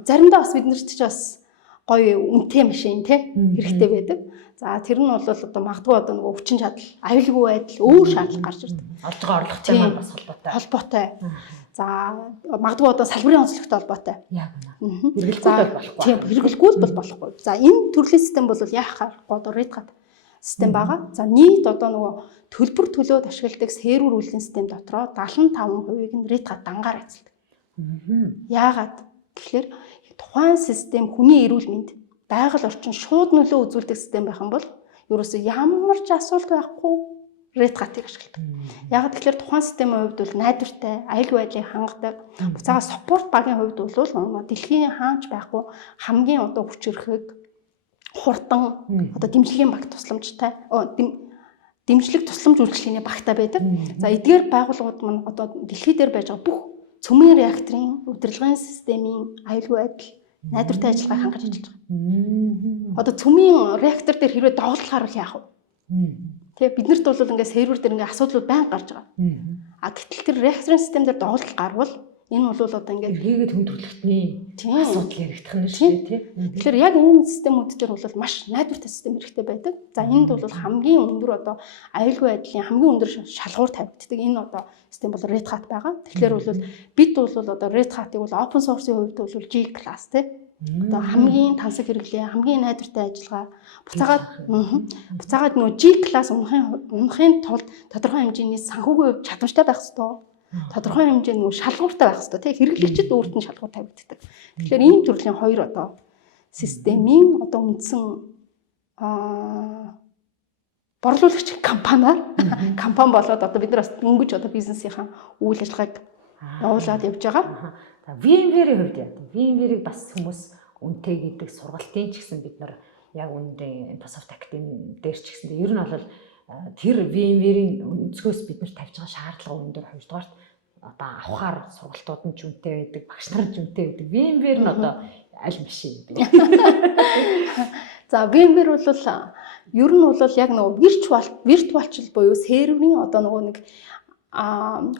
заримдаа бас биднэрт ч бас гоё үнэтэй машин тий хэрэгтэй байдаг. За тэр нь бол одоо магадгүй одоо нөгөө хүчин чадал, аюулгүй байдал, өөр шаардлага гарч ирдэг. Олж байгаа орлоготой маань бас холбоотой. За магадгүй одоо салбарын онцлогтой холбоотой. Яг үнэ. Хэрэглэхгүй болохгүй. Тийм, хэрэглэхгүй бол болохгүй. За энэ төрлийн систем бол яахаар одоо Red Hat систем байгаа. За нийт одоо нөгөө төлбөр төлөөд ашигладаг сервер үйлдвэрлэлийн систем дотроо 75%-ийг нь Red Hat дангаар эзэлдэг. Яагаад гэхээр тухайн систем хүний эрүүл мэнд, байгаль орчин шууд нөлөө үзүүлдэг систем байх юм бол ерөөсөө ямар ч асуулт байхгүй Red Hat-ыг ашигладаг. Яагаад тэгэхээр тухайн системийн хувьд бол найдвартай, аюулгүй байдлыг хангадаг. Буцаага спорт багийн хувьд бол дэлхийн хаанч байхгүй хамгийн одоо хүчирхэг хурдан одоо дэмжлэгийн баг тусламжтай дэмжлэг тусламж үйлчлэгийн багтаа байдаг. За эдгээр байгууллагууд маань одоо дэлхий дээр байж байгаа бүх цөмийн реакторын удирдлагын системийн аюулгүй байдал найдвартай ажиллагааг хангаж ажиллаж байгаа. Одоо цөмийн реактор дээр хэрвээ доголдол гарвал яах вэ? Тэгээ биднэрт бол ингээд сервер дээр ингээд асуудлууд байнга гарч байгаа. Гэтэл тэр реакторын систем дээр доголдол гарвал энэ бол одоо ингээд хийгээд хүн төрөлхтний асуудал яригдах нь шүү дээ тий. Тэгэхээр яг энэ системүүд дээр бол маш найдвартай систем хэрэгтэй байдаг. За энд бол хамгийн өндөр одоо аюулгүй байдлын хамгийн өндөр шалгуур тавигддаг. Энэ одоо систем бол Red Hat байгаа. Тэгэхээр бол бид бол одоо Red Hat-ыг бол open source-ийн хувьд бол G class тий. Одоо хамгийн тансаг хэрэглээ, хамгийн найдвартай ажиллагаа буцаагаад нөгөө G class унахын тулд тодорхой хэмжээний санхүүгийн хувьд чадамжтай байх ёстой. Тодорхой хэмжээний нөгөө шалгууртай байх ёстой. Тэг хэрэглэгчид өөрт нь шалгуур тавигддаг. Тэгэхээр ийм төрлийн хоёр одоо системийн одоо үндсэн борлуулагч компани болоод одоо бид нар бас дөнгөж одоо бизнесийнхаа үйл ажиллагааг явуулаад явж байгаа. VMware-ийн хувьд яа. VMware-ийг бас хүмүүс үнэтэй гэдэг сургалтын ч гэсэн бид нар яг үүндээ Microsoft Academy дээр ч гэсэн ер нь бол тэр VMware-ийн өнцгөөс бид нар тавьж байгаа шаардлага өндөр. Хоёрдугаарт одоо авахаар сургалтууд нь ч үнэтэй байдаг, багш нар ч үнэтэй байдаг. VMware нь одоо аль биш юм бэ? За VMware бол ер нь бол яг нөгөө virtual буюу серверийн одоо нөгөө нэг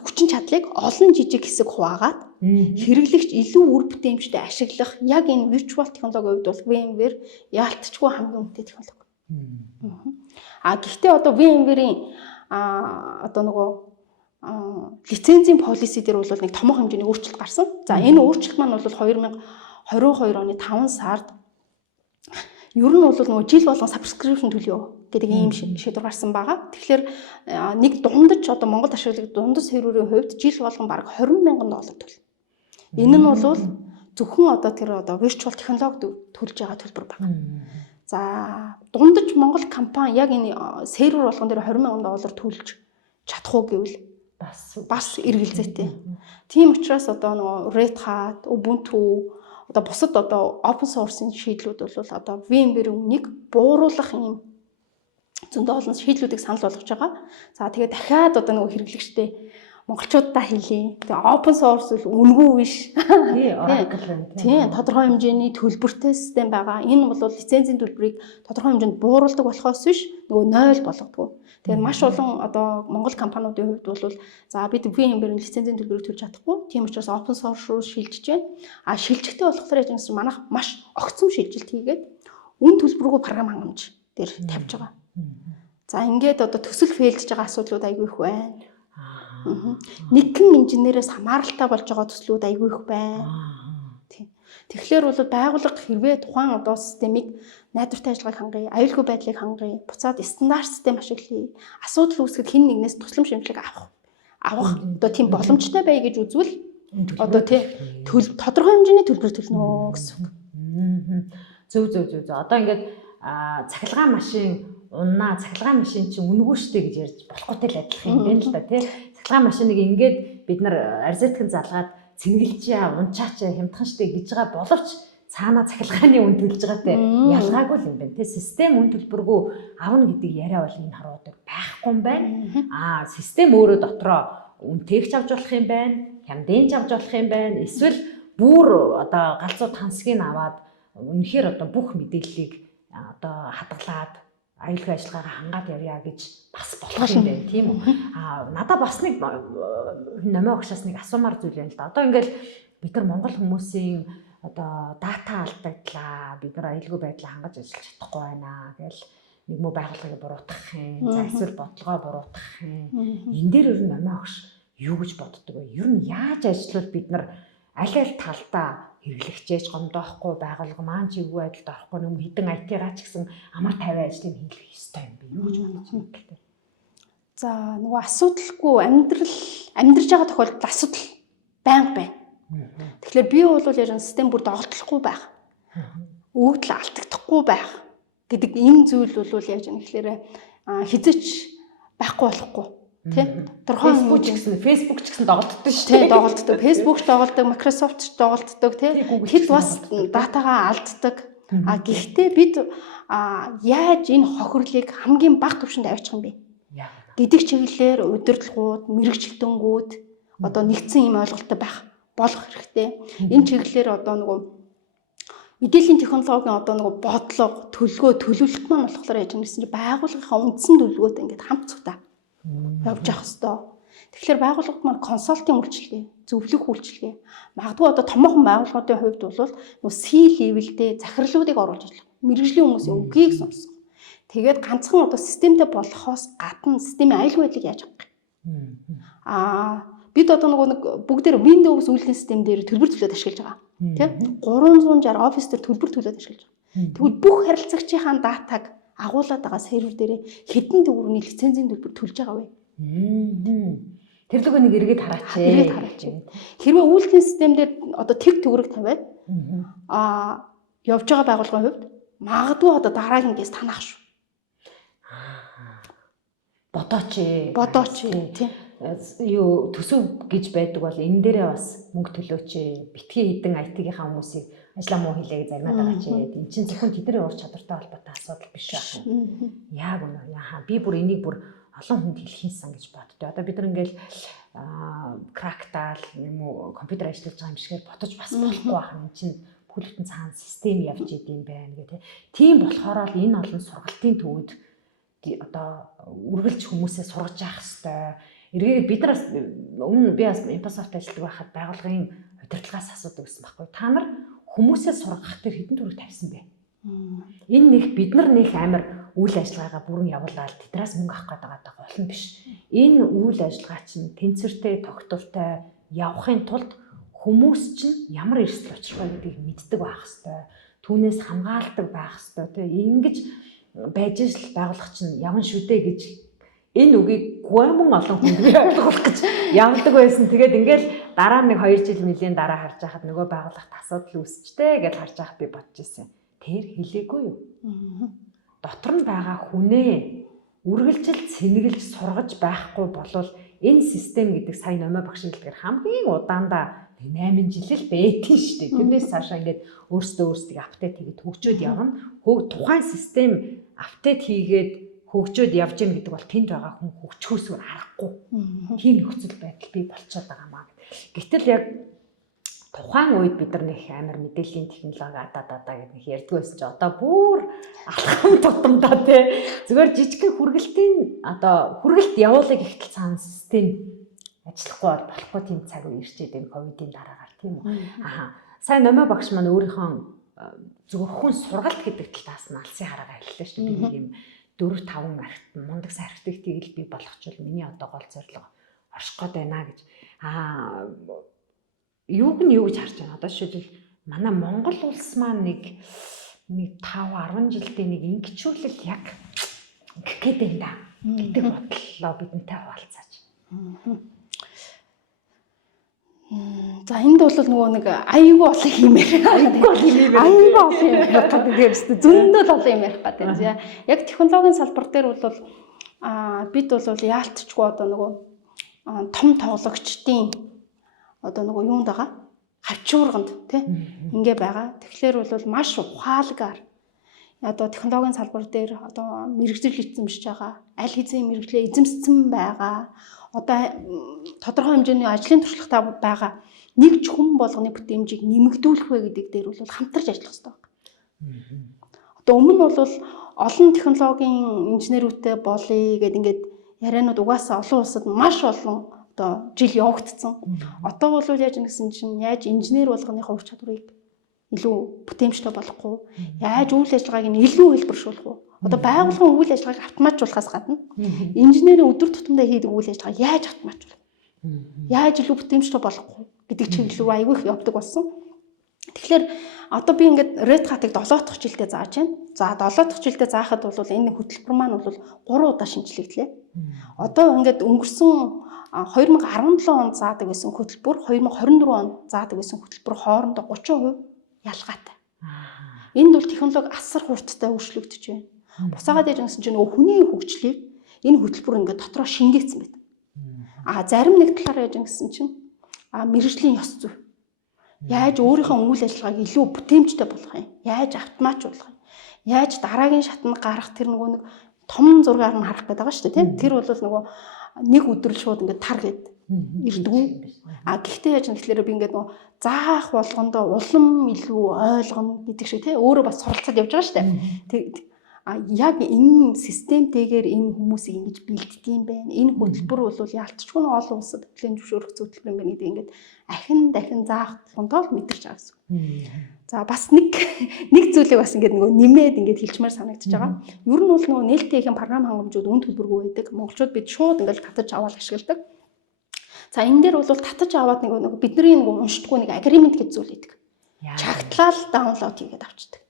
хүчин чадлыг олон жижиг хэсэг хуваагаад хэрэглэгч илүү үр бүтээмжтэй ашиглах яг энэ virtual технологийн хувьд бол VMware яалтчгүй хамгийн үнэтэй технологи. Гэхдээ одоо VMware-ийн одоо нөгөө лицензийн policy дээр бол нэг томоохон хэмжээний өөрчлөлт гарсан. За энэ өөрчлөлт маань бол 2022 оны 5 сард ер нь бол нөгөө жил болгон subscription төлөё гэдэг ийм шийдвэр гарсан байгаа. Тэгэхээр нэг дундаж одоо Монгол ашиглагч дундаж серверийн хувьд жил болгон бараг $20,000 төлнө. Энэ нь бол зөвхөн одоо тэр одоо virtual технологи төлж байгаа төлбөр байна. За дундаж Монгол компани яг энэ сервер болгон дээр $20,000 төлж чадах уу гэвэл бас эргэлзээтэй. Тийм учраас одоо нөгөө Red Hat, Ubuntu одоо бусад одоо open source-ийн шийдлүүд бол одоо VMware-ийн үнийг бууруулах юм зөндөө олон шийдлүүдийг санал болгож байгаа. За тэгээд дахиад одоо нөгөө хэрэглэгчтэй монголчуудаа хэлье. Тэгээ open source бол үнгүй биш. Тий, Oracle байна. Тийм, тодорхой хэмжээний төлбөртэй систем байгаа. Энэ бол лицензийн төлбөрийг тодорхой хэмжээнд бууруулдаг болохоос биш нөгөө 0 болгодог. Тэгээд маш олон одоо Монгол компаниудын хувьд бол за бид VMware-ийн лицензийн төлбөрийг төлж чадахгүй. Тийм учраас open source руу шилжиж байна. А шилжихтэй болохоор яаж юм манайх маш огцом шилжилт хийгээд үн төлбөргүй програм хангамж дээр тавьж байгаа. За ингээд одоо төсөл фейлдж байгаа асуудлууд айгүй их байна. Нэгэн инженерээс хамааралтай болж байгаа төслүүд айгүй их байна. Тэгэхээр бол байгууллага хэрвээ тухайн одоо системийг найдвартай ажиллагааг хангая, аюулгүй байдлыг хангая, буцаад стандарт систем ашиглая. Асуудал үүсгэхэд хэн нэгнээс туслам шимжлэг авах одоо тийм боломжтой бай гэж үзвэл одоо тий тодорхой хэмжээний төлбөр төлнө гэсэн үг. Зөв. Одоо ингээд цахилгаан машин уннаа, цахилгаан машин чинь үнэгүй штэ гэж ярьж болохгүйтэй л адилхан юм байна л да тий. Цахилгаан машиныг ингээд бид нар арзетхэн залгаад цэнгэлжээ, унчаач, хямдхан штэ гэж байгаа боловч цаана цахилгааны үн төлж байгаатай ялгаагүй юм байна тий. Систем үн төлбөргүй авна гэдэг яриа бол энэ харуудаг байхгүй юм байна. Систем өөрөө дотроо үнэтэйгч авч болох юм байна, хямдынч авч болох юм байна. Эсвэл бүр одоо галзуу тансгийг аваад үнэхээр одоо бүх мэдээллийг одоо хадгалаад аюулгүй ажиллагаагаа хангаад явъя гэж бас болох юм байна тийм үү. Надад бас нэг намаа огшоос нэг асуумар зүйл байна л да. Одоо ингээл бид нар Монгол хүмүүсийн одоо дата алдагдлаа, бид нар аюулгүй байдлаа хангаж ажиллаж чадахгүй байна гэл нэг муу байгууллагыг буруутгах юм, за эсвэл бодлогоо буруутгах юм. Энэ дээр ер нь намаа огш юу гэж боддог вэ? Ер нь яаж ажиллавал бид нар аль талдаа хэрэглэгчээж гомдоохгүй байгуулга маань ч ивгүй байдалд орохгүй нэг хідэн IT-гаа ч гэсэн амар тавиа ажлыг хийх ёстой юм бэ. Юу гэж бодож байна гэдэг. За нөгөө асуудалгүй амьдрж байгаа тохиолдолд асуудал байнга байна. Тэгэхээр би бол яг систем бүр доголдохгүй байх. Өгдөл алдагдахгүй байх гэдэг энэ зүйл бол яаж юм гэхээр хизээч байхгүй болохгүй. Facebook ч гэсэн доголддог шүү дээ. Доголддог. Facebook доголддог, Microsoft ч доголддог, тэд бас датагаа алддаг. Гэхдээ бид яаж энэ хохирлыг хамгийн бага түвшинд авчих юм бэ? Гэдэг чиглэлээр удирдлагууд, мэрэгчлэлтэнгүүд одоо нэгдсэн юм ойлголттой байх болох хэрэгтэй. Энэ чиглэлээр одоо нөгөө мэдээллийн технологийн одоо нөгөө бодлого, төлөвлөлт маань болохоор яаж юм гэсэн чинь байгууллагынхаа үндсэн төлөвлөгөөтэй ингээд хамт цугтаа явж явах хэвээр. Тэгэхээр байгууллагууд маань консалтинг үйлчилгээ, зөвлөх үйлчилгээ. Магадгүй одоо томоохон байгууллагуудын хувьд бол нөө C-level дээр захирлуудыг оруулж ажиллах. Мэргэжлийн хүмүүсийн үгийг сонсох. Тэгээд ганцхан одоо системтэй болохоос гадна системийн аюулгүй байдлыг яаж авах юм. Бид одоо нэг бүгдээр Windows үйлдвэрлэлийн систем дээр төлбөр төлөөд ашиглаж байгаа. Тийм 360 Office дээр төлбөр төлөөд ашиглаж байгаа. Тэгвэл бүх харилцагчийнхаа датаг агуулад байгаа сервер дээр хэдэн төгрөгийн лицензийн төлбөр төлж байгаа вэ? Тэр луг нэг эргээд хараач. Хэрвээ үйлдвэрлэлийн систем дээр одоо тэг төгрөг тавиад явж байгаа байгууллагын хувьд магадгүй одоо дараагийн гээс танах шүү. Бодооч тийм. Юу төсөв гэж байдаг бол энэ дээрээ бас мөнгө төлөөч. Битгий хідэн IT-гийнхаа хүмүүсийг ажлаа муу хийлээ гэж загнаад байгаа чи. Энд чинь зөвхөн тэдний ур чадвартай холбоотой асуудал биш байх юм. Яг үнэ. Би бүр энийг бүр олон хүнд хэлхийнсэн гэж боддоо. Одоо бид нар ингээл крактаал юм уу компьютер ажиллаж байгаа юм шигээр ботож бас болохгүй байх юм чинь бүхэл бүтэн цаана систем явж идэм байна гэх тийм болохоор л энэ олон сургалтын төвөд одоо үргэлж хүмүүсээ сургаж явах хэрэгтэй. Эргээд бид нар өмнө би бас Microsoft ажилладаг байхад байгууллагын удирдлагаас асуудаг гэсэн байхгүй. Та нар хүмүүсээ сургах дээр хэдэн төгрөг тавьсан бэ? Энэ нэг бид нар нэг амар үйл ажиллагаагаа бүрэн явуулаад тэднээс мөнгө авах гэдэг байгаа гол нь биш. Энэ үйл ажиллагаа чинь тэнцвэртэй, тогтвортой явахын тулд хүмүүс чинь ямар эрсдэл учрах вэ гэдгийг мэддэг байх хэрэгтэй. Түүнээс хамгаалдаг байх хэрэгтэй. Тэгээ ингэж байж л байгуулах чинь явна шүү дээ гэж энэ үгийг гомон олон хүн ойлгох гэж явдаг байсан. Тэгээд ингээл дараа нэг 2 жил мөлийн дараа харж байхад нөгөө байгууллагт асуудал үүсчтэй гэж харж байхад би бодож ирсэн. Тэр хэлээгүй юу? Дотор нь байгаа хүнээ үргэлжил цэнэглэж сургаж байхгүй болвол энэ систем гэдэг сая номоо багш хэлдгээр хамгийн удаандаа 8 жил л байтэн шүү дээ. Тэрнээс цаашаа ингээд өөртөө апдейт хийгээд хөгжөөд явна. Тухайн систем апдейт хийгээд хөгжөөд явж гин гэдэг бол тэнд байгаа хүн хөгжөхөөсөө аргагүй. Тийм нөхцөл байдал бий болчиход байгаа маа. Гэтэл яг тухайн үед бид нар нэг амар мэдээллийн технологи гэдэг нэг ярьдгүй байсан чи одоо бүр алхам тутамдаа тий зүгээр жижигхэн хүргэлтийн одоо хүргэлт явуулах ихтэл цаана систем ажиллахгүй болохгүй тийм цаг үе ирчээд энэ ковидын дараагаар тийм үү. Сайн номоо багш маань өөрийнхөө зөвхөн сургалт гэдэг талаас нь алсын хараагаа хэллээ шүү дээ. Би нэг юм 4-5 архит мундаг архитектийг би болгочвол миний одоо гол зорилго орших гээд байна гэж. Юуг нь юу гэж харж байна. Одоо жишээлбэл манай Монгол улс маань нэг 5-10 жилдээ нэг ингэчүүлэл яг ингэх гээд байна да гэдэг бодлоо бидэнтэй хуваалцаач. За энд бол нөгөө нэг аюулгүй олон хиймээр. Аюулгүй олон юм бодоод ингэвс зөндөл олон юм ярих гэдэг. Яг технологийн салбар дээр бол бид бол яалтчгүй одоо нөгөө том тоглогчдын одоо нөгөө юунд байгаа хавчуурганд тий ингээ байгаа. Тэгэхээр бол маш ухаалгаар одоо технологийн салбар дээр одоо мэрэгжил эзэмшиж байгаа, аль хэзээ мэрэгжлээ эзэмссэн байгаа. Одоо тодорхой хэмжээний ажлын туршлагатай байгаа нэг ч хүн болгоны бүтээмжийг нэмэгдүүлэх вэ гэдэг дээр бол хамтарч ажиллах хэрэгтэй байна. Одоо өмнө нь бол олон технологийн инженерүүтэй болъё гэдэг ингээд ярианууд угаасаа олон улсад маш олон одоо жил явагдсан. Одоо бол яаж ингэсэн чинь яаж инженер болгоныхоо ур чадварыг илүү бүтээмжтэй болохгүй, яаж үйл ажиллагааг нь илүү хэлбэршүүлэх вэ? Одоо байгууллагын үйл ажиллагааг автоматжуулахаас гадна инженерийн өдөр тутамдаа хийдэг үйл ажиллагааг яаж автоматжуулах? Яаж илүү бүтээмжтэй болохгүй гэдэг чиглэл рүү аягүй их явдаг болсон. Тэгэхээр одоо би ингээд Red Hat-ыг 7 дахь жилдээ зааж байна. За 7 дахь жилдээ заахад бол энэ хөтөлбөр маань бол 3 удаа шинжлэхлээ. Одоо ингээд өнгөрсөн 2017 онд заадаг байсан хөтөлбөр 2024 онд заадаг байсан хөтөлбөр хоорондоо 30% ялгаатай. Энд бол технологи асар хурдтай өөрчлөгдөж байна. Буцаагаад яаж гэсэн чинь нөгөө хүний хөгжлийг энэ хөтөлбөр ингээд дотроо шингээсэн байт. Зарим нэг талаараа яаж гэсэн чинь мэрэгжлийн ёс зүй. Яаж өөрийнхөө үйл ажиллагааг илүү бүтээмжтэй болгох юм? Яаж автоматжуулах юм? Яаж дараагийн шатнд гарах тэр нөгөө нэг том зургаар нь харах гэдэг байгаа шүү дээ, тийм. Тэр бол нөгөө нэг өдрөл шууд ингээд таргет ирдэггүй. Гэхдээ яаж юм гэхлээр би ингээд нөгөө заах болгондоо улам илүү ойлгоно гэдэг шиг тийм өөрөө бас суралцаад явж байгаа шүү дээ. Яг энэ системтэйгээр энэ хүмүүсийг ингэж бэлддэм байх. Энэ хөтөлбөр бол яалтчгүй нэг олон улсад хөтөлбөрийн зөвшөөрөх хөтөлбөр юм байна гэдэг ингээд дахин заах болгондоо мэдэрч байгаа гэсэн. За бас нэг зүйлийг бас ингээд нөгөө нэмээд ингээд хэлчмээр санагдчихж байгаа. Ер нь бол нөгөө нээлттэйхэн програм хангамжууд үн төлбөргүй байдаг. Монголчууд бид шууд ингээд татаж аваад ашигладаг. За энэ дээр бол татаж аваад нөгөө бидний нөгөө уншдаггүй нэг агримент гэж зүйл идэг. Чагтлал даунлоод хийгээд авчдаг.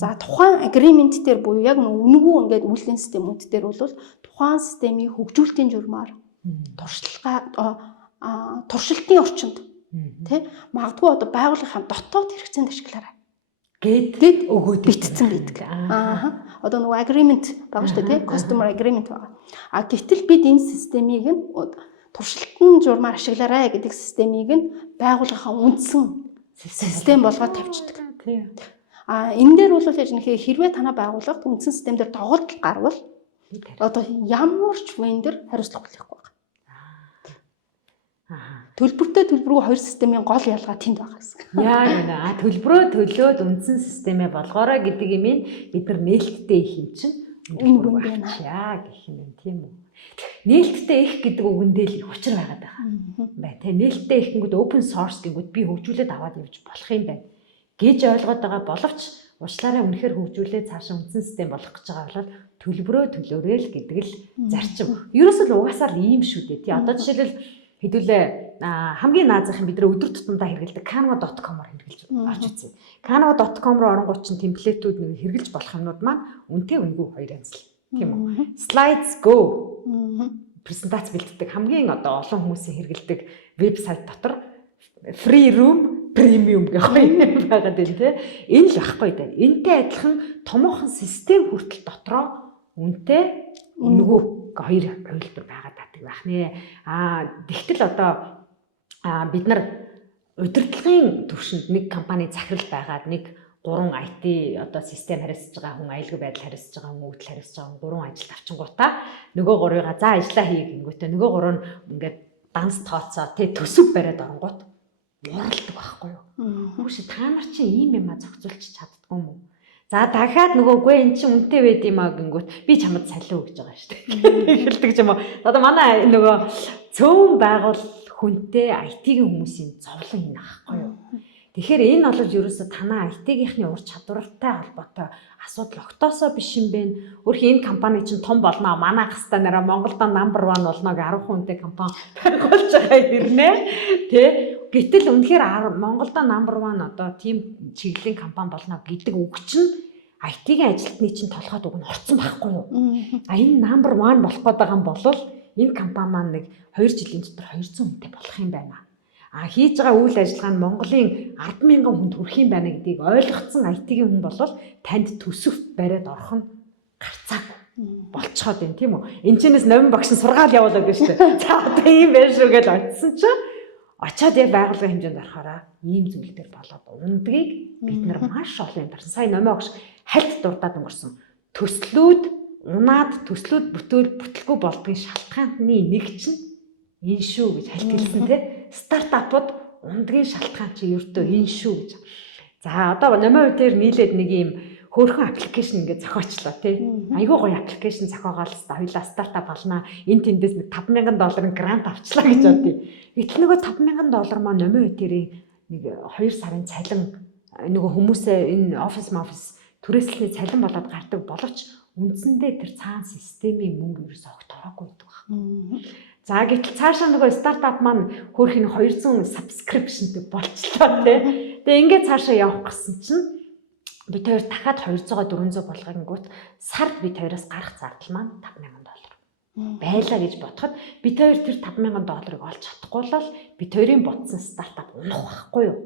За тухайн агримент дээр буюу яг үнэгүй ингээд үйлдвэрлэлийн системүүд дээр бол тухайн системийг хөгжүүлэлтийн журмаар туршилтын орчинд тий магадгүй одоо байгууллагын дотоод хэрэгцээнд ашиглаарай гэд өгөөд битцсэн байдаг. Одоо нөгөө агримент байгаа шүү дээ тий customer agreement байгаа. Гэтэл бид энэ системийг нь туршилтын журмаар ашиглаарай гэдэг системийг нь байгууллагынхаа үндсэн систем болгоод тавьчихдаг. Энэ дээр бол яаж нэхэ хэрвээ танай байгууллагад үндсэн систем дээр тоглолт гарвал одоо ямар ч вендор хариуцлага хүлээхгүй байна. Төлбөртэй төлбөргүй хоёр системийн гол ялгаа тэнд байгаа гэсэн. Яа төлбөрөө төлөөд үндсэн системээ болгоорой гэдэг юм ин бид нар нээлттэй их юм чинь үгүй байна гэх юм тийм үү. Нээлттэй их гэдэг үгэндээ л учир байгаад байгаа. Бай тэ нээлттэй их гэнгүүт open source гэнгүүт би хөгжүүлээд аваад явж болох юм байна гэж ойлгоод байгаа боловч уучлаарай үнэхээр хөгжүүлээд цаашаа үндсэн систем болох гэж байгаа бол төлбөрөө төлөөрэй л гэдэг л зарчим. Ерөөсөө л угаасаар ийм шүү дээ. Тий одоо жишээлбэл хэдүүлээ хамгийн наазахын бид нар өдөр тутамдаа хэрэглэдэг canva.com-оор хэрэглэж авч үзье. Canva.com руу оронгууд чинь темплейтүүд нэг хэрэглэж болох юмнууд маань үнэтэй үнэгүй хоёр янз л тийм үү. Slides Go презентац бэлддэг хамгийн одоо олон хүмүүсийн хэрэглэдэг вебсайт дотор free room премиум гэх юм байгаад байна тий. Энэ л байхгүй да. Энтэй адилхан томоохон систем хүртэл дотроо үнэтэй үнэгүй хоёр хувилбар байгаад байдаг байх нэ. Тэгтэл одоо бид нар удирдлагын төвшөнд нэг компани захирал байгаад нэг 3 IT одоо систем хариуцж байгаа хүн, аюулгүй байдал хариуцж байгаа хүн, өвдөл хариуцж байгаа хүн 3 ажил авчингуудаа нөгөө 3-ыг за ажиллаа хий гингүүтээ нөгөө 3 нь ингээд данс тооцоо төсөв бариад оронгууд уралдаг байхгүй юу. Хүүшээ та нар чи ийм юм зохицуулж чаддгүй юм уу? За дахиад нөгөөгүй эн чинь үнэтэй байд юм аа гингүүт би чамд салиу гэж байгаа шүү дээ. Эхэлдэг юм уу? Одоо манай нөгөө цөөн байгуул хүнтэй IT-ийн хүмүүсийн зовлон энэ аахгүй юу? Тэгэхээр энэ бол ерөөсө танаа IT-гийнхний ур чадвартай холбоотой асуудал огтоосоо биш юм бэ. Өөрхөн энэ компани чинь том болно. Манай хастаа нэраа Монголд number 1 болно гэж 10 хүнтэй компани байгуулж байгаа хэрнээ. Тэ? Гэтэл үнэхээр Монголд number 1 одоо тийм чиглэлийн компани болно гэдэг үг чинь IT-ийн ажилтны чинь толгойд уг нь орцсон байхгүй юу? А энэ number 1 болох гээд байгаа юм бол энэ компани маань нэг 2 жилийн дотор 200 хүнтэй болох юм байна. А хийж байгаа үйл ажиллагаа нь Монголын 10,000 хүнд хүрэх юм байна гэдгийг ойлгоцсон IT-ийн хүн бол танд төсөв бариад орох нь гарцаагүй болцоод байна тийм үү? Энд чинээс новин багш сургаал явуулаад байна шүү дээ. За одоо ийм байх шүү гэж очисон чинь очоод яг байгууллагын хэмжээнд орохороо ийм зүйл төр болоод ундгийг бид нар маш олон юм дарсан. Сая номын багш хальт дурдаад өнгөрсөн. Төслүүд унаад төслүүд бүтэлгүй болдгийн шалтгааны нэг чинь энэ шүү гэж хальт хэлсэн тийм. Стартапууд ундгийн шалтгаан чи ердөө энэ шүү гэж. За одоо номын үе дээр нийлээд нэг юм хөөрхөн аппликейшн ингээд зохиочлоо тий. Айгүй гоё аппликейшн зохиогоол хоёлаа стартап болноо. Энэ тэндээс нэг $5,000 грант авчлаа гэж бодъё. Гэтэл нөгөө $5,000 маань номын үе дээр нэг 2 сарын цалин нөгөө хүмүүсээ энэ офис түрээслэний цалин болоод гардаг боловч үндсэндээ тэр цаана системийн мөнгө ерөөсөө огт ороогүй байдаг байна. За гэтэл цаашаа нөгөө стартап маань хөөх нь 200 subscriptionтэй болчлоо тий. Тэгээ ингээд цаашаа явах гэсэн чинь бид хоёр дахиад 200-400 болгонгууд сард бид хоёроос гарах зардал маань $5,000 байлаа гэж бодоход бид хоёр тэр $5,000-ыг олж чадахгүй бол бид хоёрын бодсон стартап унах байхгүй юу?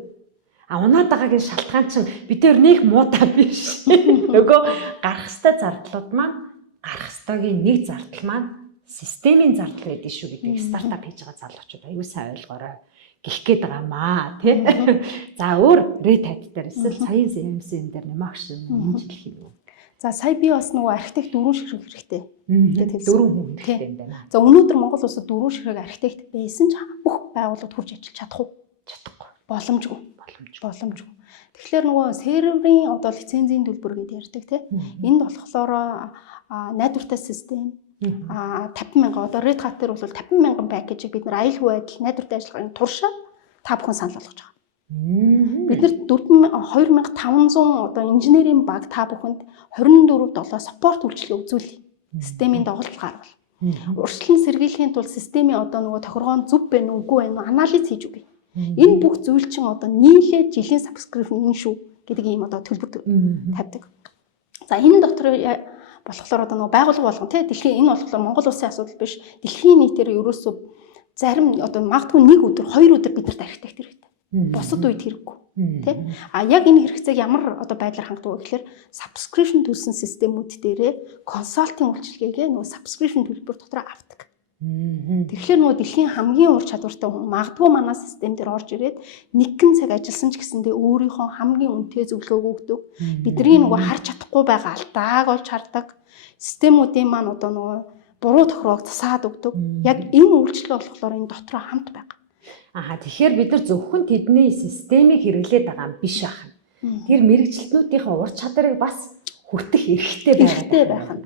А унаад байгаагийн шалтгаан чинь бид хоёр нэг муудаа биш. Нөгөө гарах ёстой зардлууд маань гарах ёстойгийн нэг зардал маань системийн зардал байдаг шүү гэдэг стартап хийж байгаа залуучууд аюу сайн ойлгоорой гэх гээд байгаамаа тий. За өөр Red Hat дээр эсвэл саяын CMC дээр нэмагш юм хэлэх юм. За сая би бас нөгөө архитект 4 ширхэг хэрэгтэй гэдэг хэлсэн. 4 хүн хэрэгтэй юм байна. За өнөөдөр Монгол улсад 4 ширхэг архитект байсан ч бүх байгууллагад хүрч ажиллаж чадахгүй. Боломжгүй. Тэгэхээр нөгөө серверийн одоо лицензийн төлбөр гэдээ ярьдаг тий. Энд болохоор найдвартай систем 50,000 одоо Red Hat дээр бол 50,000 пакэжийг бид нар аюулгүй байдал найдвартай ажиллагааны туршаа та бүхэн санал болгож байгаа. Бид нар 2500 одоо инженерийн баг та бүхэнд 24/7 саппорт үйлчилгээ үзүүлье. Системийн доголдол гаргал. Урьдчилан сэргийлэхийн тулд системийн одоо нөгөө тохиргоо зөв байна уу үгүй байна уу анализ хийж өгье. Энэ бүх зүйл чинь одоо нийлээд жилийн subscription энэ шүү гэдэг ийм одоо төлбөр тавьдаг. За энэ дотор болохоор одоо нөгөө байгууллага болгон тий дэлхийн энэ болохоор Монгол улсын асуудал биш. Дэлхийн нийтээр ерөөсөө зарим одоо магадгүй нэг өдөр 2 өдөр бидэрт архитект хэрэгтэй. Бусад үед хэрэггүй тий. А яг энэ хэрэгцээг ямар одоо байдлаар хангадаг вэ гэхээр subscription төлсөн системүүд дээрээ консалтинг үйлчилгээгээ нөгөө subscription төлбөр дотор авдаг. Тэгэхээр нөгөө дэлхийн хамгийн ур чадвартай хүн магадгүй манай систем дээр орж ирээд нэгэн цаг ажилласан ч гэсэндээ өөрийнхөө хамгийн үнэтэй зөвлөгөөг өгдөг. Бидний нөгөө харж чадахгүй байгаа алдааг олж хардаг. Системүүдийн маань одоо нөгөө буруу тохироог засаад өгдөг. Яг энэ үйлчлэл болохоор энэ дотроо хамт байгаа. Тэгэхээр бид нар зөвхөн тэдний системийг хэрэглээд байгаа юм биш ахна. Тэр мэрэгчлэтнүүдийн ур чадварыг бас хүртэх эрхтэй байх нь.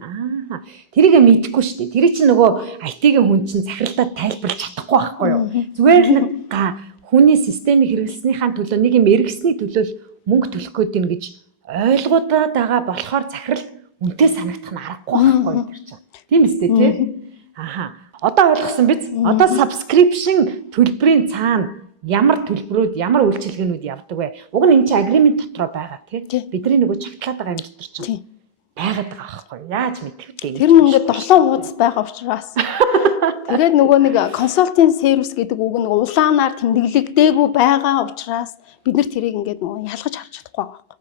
Тэрийг мэдэхгүй шүү дээ. Тэр чинь нөгөө IT-ийн хүн чинь захиралдаа тайлбарлаж чадахгүй байхгүй юу? Зүгээр л нэг хүний системийг хэрэглэснийхаа төлөө нэг юм эргэсний төлөө мөнгө төлөх гээд ийн гэж ойлгуудаад байгаа болохоор захирал үнэтэй санагдах нь аргагүй байхгүй юу тэр чинь. Тийм үстэй тий? Одоо ойлгосон биз? Одоо subscription төлбөрийн цаана ямар төлбөрүүд, ямар үйлчилгээнүүд явдаг вэ? Уг нь энэ чинь agreement дотроо байгаа тий? Бидний нөгөө чагтлаад байгаа юм дотор чинь байгаад байгаа байхгүй яаж мэдэх вэ? Тэр нь ингээд 7 уудас байгаа учраас тэгээд нөгөө нэг консалтинг сервис гэдэг үг нь улаанаар тэмдэглэгдээгүй байгаа учраас бид нар тэрийг ингээд нөгөө ялгаж харж чадахгүй байгаа байхгүй.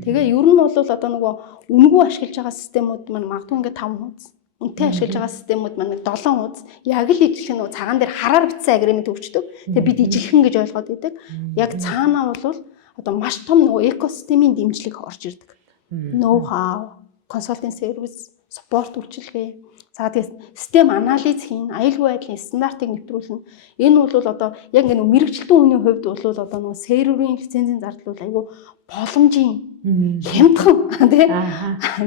Тэгээ ер нь бол одоо нөгөө үнэгүй ашиглаж байгаа системүүд маань магадгүй ингээд 5 уудас, үнэтэй ашиглаж байгаа системүүд маань 7 уудас яг л ижилхэн нөгөө цагаан дээр хараар бичсэн агремент өгчдөг. Тэгээ бид ижилхэн гэж ойлгоод байдаг. Яг цаанаа бол одоо маш том нөгөө экосистемийн дэмжлэг орж ирдэг. Ноу хау, консалтинг сервис, спорт үйлчилгээ. За тэгээд систем анализ хийн, аюулгүй байдлын стандартыг нэвтрүүлнэ. Энэ бол одоо яг нэг мэрэгчлэн хүний хувьд бол одоо нөгөө серверийн лицензийн зардал бол айгүй боломжийн хямдхан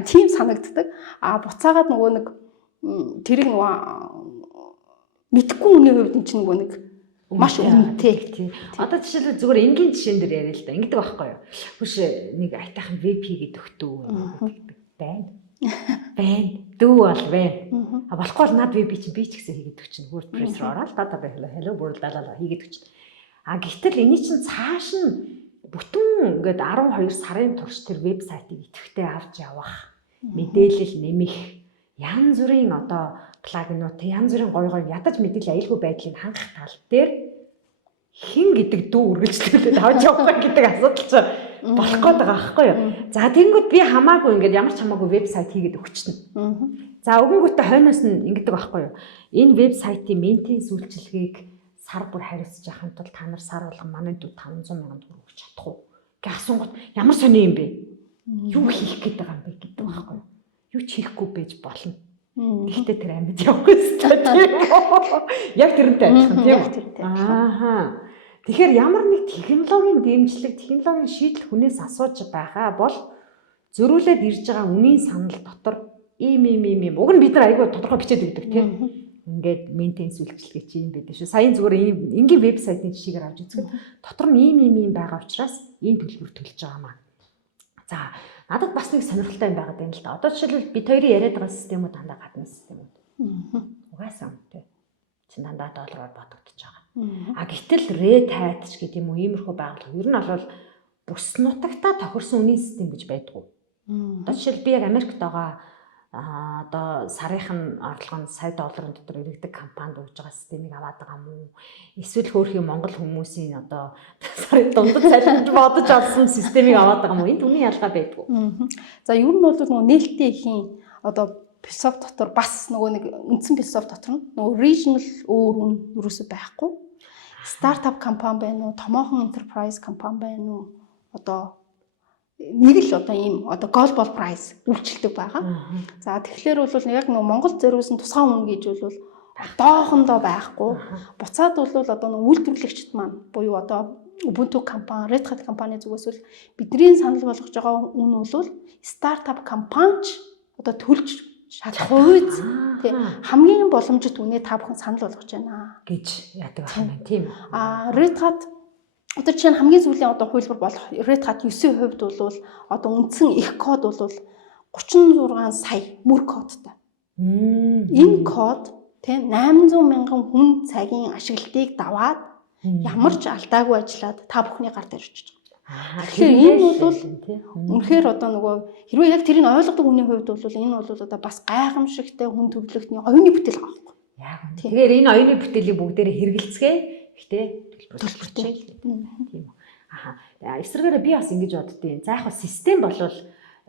тийм санагддаг. Буцаагаад нөгөө нэг тэрийг нөгөө мэдхгүй хүний хувьд энэ чинь нөгөө нэг маш үнэтэй. Одоо жишээлбэл зүгээр энгийн жишээн дээр яриа л да. Ингэдэг байхгүй юу? Хүш нэг айтайхан веб хийгээд өгтөө байна. Дүү бол байна. Болохгүй бол над веб чи би ч гэсэн хийгээд өгч чинь WordPress руу ороод та hello world лалаа хийгээд өгч. Гэтэл энэ чинь цааш нь бүтэн ингээд 12 сарын турш тэр вебсайтыг идэвхтэй авч явах, мэдээлэл нэмэх, янз бүрийн одоо плагинууд, янз бүрийн гой ядаж мэдээлэл аюулгүй байдлыг хангах тал дээр хин гэдэг дүү үргэлжлүүлээд авч явах гэдэг асуудал чинь болох гээд байгаа байхгүй юу. За тэгэнгүүт би хамаагүй ингээд ямар ч хамаагүй вебсайт хийгээд өгчтэн. За өгөнгүүтээ хойноос нь ингэдэг байхгүй юу. Энэ вебсайтын ментенс үйлчилгээг сар бүр хариуцж яхахын тулд та нар сар болгон манай дүү 500,000 төгрөг өгч чадах уу гэж асуунгууд ямар сони юм бэ? Юу хийх гээд байгаа юм бэ гэдэг байхгүй юу. Юу ч хийхгүй байж болно. Гэхдээ тэр амьд явах гэсэн тийм. Яг тэрнтэй адилхан тийм. Тэгэхээр ямар нэг технологийн дэмжлэг, технологийн шийдэл хүнээс асууж байгаа бол зөрүүлээд ирж байгаа үнийн санал дотор ийм уг нь бид нар айгүй тодорхой бичээд өгдөг тийм. Ингээд ментенс үйлчилгээ чи юм байдаг шүү. Саяын зүгээр энгийн вебсайтын жишээгээр авч үзэхэд дотор нь ийм байгаа учраас ийм төлбөр төлж байгаа маа. За надад бас нэг сонирхолтой юм байгаад байна л да. Одоо жишээлбэл бид хоёрын яриад байгаа системүүд дандаа гадны системүүд. Угаасаа үнэтэй. Чин дандаа доллараар бодогдож байгаа. Гэтэл Red Hat ч гэдэг юм уу иймэрхүү байгууллага ер нь бол бүс нутагтаа тохирсон үнийн систем гэж байдгүй. Одоо жишээл би яг Америкт байгаа одоо сарынхын орлого нь сая долларын дотор иргэдэг компанид өгж байгаа системийг аваад байгаа мó. Эсвэл хөөрхийн Монгол хүмүүсийн одоо сарын дундад цалинж бодож авсан системийг аваад байгаа мó. Энд үнийн ялгаа байдгүй. За ер нь бол нөгөө нээлттэй ихийн одоо философи дотор бас нөгөө нэг үндсэн философи дотор нь нөгөө regional өөр үн юусэн байхгүй. Стартап компани байна уу, томоохон enterprise компани байна уу? Одоо нэг л одоо ийм одоо global price үйлчилдэг байгаа. За тэгэхээр бол яг нөгөө Монгол зориулсан тусгай үн гэж бол одоохондоо байхгүй. Буцаад бол одоо нөгөө үйлдвэрлэгчд маань буюу одоо Ubuntu компани, Red Hat компани зүгээс бол бидний санал болгож байгаа үн бол стартап компанич одоо төлж шалах үед хамгийн боломжит үнэ та бүхэн санал болгож байна гэж яадаг байна тийм. Red Hat одоо чинь хамгийн сүүлийн одоо хувилбар болох Red Hat 9-ийн хувьд бол одоо үндсэн их код бол 36 сая мөр кодтай. Энэ код тийм 800,000 хүн цагийн ашиглалтыг даваад ямар ч алдаагүй ажиллаад та бүхний гар дээр очиж байгаа. Тэгэхээр энэ бол үнэхээр одоо нөгөө хэрвээ яг тэрийг ойлгодог хүний хувьд бол энэ бол одоо бас гайхамшигтай хүн төрөлхтний оюуны бүтээл байгаа байхгүй. Яг үнэ. Тэгэхээр энэ оюуны бүтээлийг бүгдээрээ хэрэгэлцгээе. Гэхдээ төлбөртэй. Тийм үү. Эсвэргээрээ би бас ингэж боддtiin. За яг систем болвол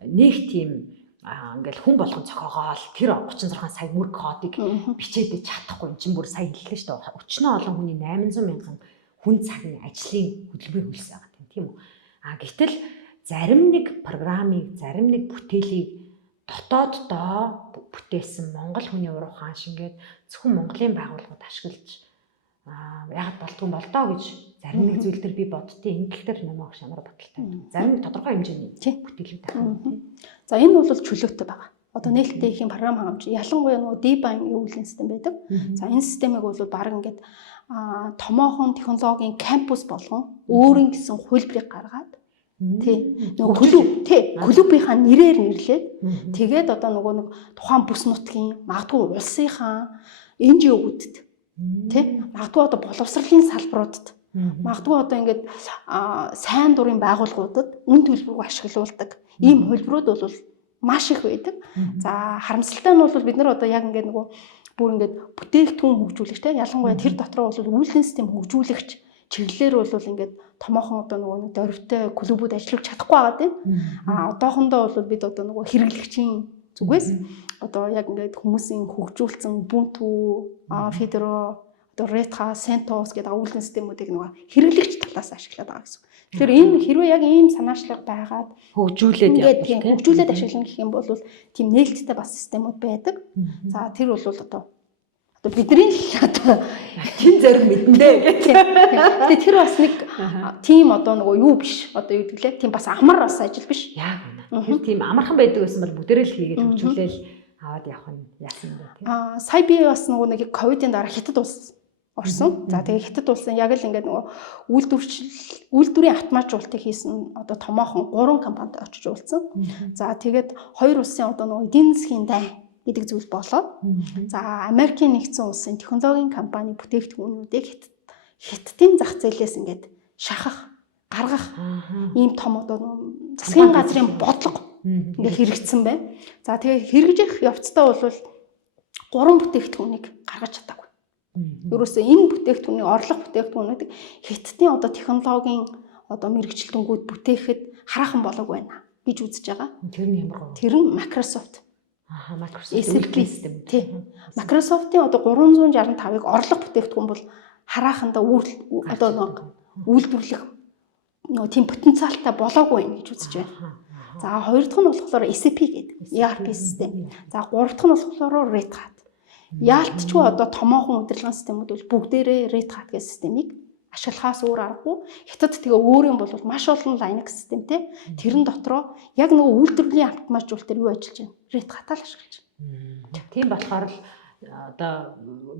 нэг тийм ингээл хүн болгон цохоогоол тэр 36 сая мөр кодыг бичээд чадахгүй юм чинь бүр сая хэллээ шүү дээ. Өчнөө олон хүний 800,000 хүн цагийн ажлын хөдөлмөрийг хөлсөн байгаа тийм үү. Гэтэл зарим нэг программыг, зарим нэг бүтээлийг дотооддоо бүтээсэн Монгол хүний уруу хаан шингээд зөвхөн Монголын байгууллагууд ашиглаж яагаад болдгоо болдоо гэж зарим нэг зүйл төр би боддtiin. Энэ тал дээр намайг шамар бодолтой. Зарим нэг тодорхой хэмжээний бүтээлүүд байна. За энэ бол чөлөөтэй байгаа. Одоо нээлттэй ихийн програм хангамж ялангуяа нөгөө DBAM-ийн өвлийн систем байдаг. За энэ системийг бол баг ингээд томоохон технологийн кампус болгон өөрийн гэсэн хувилбарыг гаргаад нөгөө клубийнхаа нэрээр нэрлээд тэгээд одоо нөгөө нэг тухайн бүс нутгийн магадгүй улсынхаа NGO-гүүдэд магадгүй одоо боловсролын салбаруудад магадгүй одоо ингээд сайн дурын байгууллагуудад үн төлбөрийг ашиглуулдаг ийм хувилбарууд бол маш их байдаг. За харамсалтай нь бол бид нар одоо яг ингээд нөгөө бүр ингээд бүтээгдэхүүн хөгжүүлэгч ялангуяа тэр дотроо бол үйлдвэрлэлийн систем хөгжүүлэгч чиглэлээр бол ингээд томоохон одоо нөгөө дөрвтэй клубүүд ажиллаж чадахгүй байгаа тийм. Одоохондоо бол бид одоо нөгөө хэрэглэгчийн зүгээс одоо яг ингээд хүмүүсийн хөгжүүлсэн Ubuntu, Fedora одоо Reta, CentOS гэдэг агуулгын системүүдийг нөгөө хэрэглэгч талаас ашиглаад байгаа гэсэн. Тэгэхээр энэ хэрвээ яг ийм санаачлага байгаад хөгжүүлээд явах хөгжүүлээд ашиглана гэх юм бол тийм нээлттэй бас системүүд байдаг. За тэр бол одоо бидний одоо тийм зэрэг мэдэндээ. Тэгээ тэр бас нэг тийм одоо нөгөө юу биш. Одоо юу гэвэл тийм бас амар бас ажил биш. Яг үнэ. Тэр тийм амархан байдаг гэсэн бол бүгдээрээ л хийгээд хөгжүүлээл аваад явах нь яасан бэ тийм. Сая би бас нөгөө нэг ковидын дараа хятад улс орсон. За тэгээ хятад улсын яг л ингээд нөгөө үйлдвэрийн автоматжуулалтыг хийсэн одоо томоохон 3 компанид очиж уулзсан. За тэгээд 2 улсын одоо нөгөө эдийн засгийн дайн гэдэг зүйл болоод за Америкийн нэгдсэн улсын технологийн компани бүтээгдэхүүнүүдийг хятадын зах зээлээс ингээд шахах, гаргах ийм том одоо засгийн газрын бодлого ингээд хэрэгжсэн байна. За тэгээ хэрэгжих явцдаа бол 3 бүтээгдэхүүнийг гаргаж чадаагүй. Ерөөсөө энэ бүтээгдэхүүний орлого бүтээгдэхүүнүүдийг хятадын одоо технологийн одоо мэрэгчлэлтүүнгүүд бүтээхэд хараахан болоог байна гэж үзэж байгаа. Тэр нь ямар гоо? Тэр нь Microsoft. Microsoft систем тийм. Microsoft-ийн одоо 365-ыг орлого бүтээгдэхүүн бол хараахандаа одоо үйлдвэрлэх нөгөө тийм потенциалтай болоогүй байна гэж үзэж байна. За хоёр дахь нь болохоор SAP гэдэг ERP систем. За гурав дахь нь болохоор Red Hat. Яалтчгүй одоо томоохон удирдлагын системүүд бол бүгдээрээ Red Hat гэсэн системийг ашиглахаас өөр аргагүй. Хятад тэгээ өөрийн бол маш олон Linux системтэй. Тэрэн дотроо яг нөгөө үйлдвэрлэлийн автоматжуулалт дээр юу ажиллаж байна? Red Hat-аа л ашиглаж байна. Тийм болохоор одоо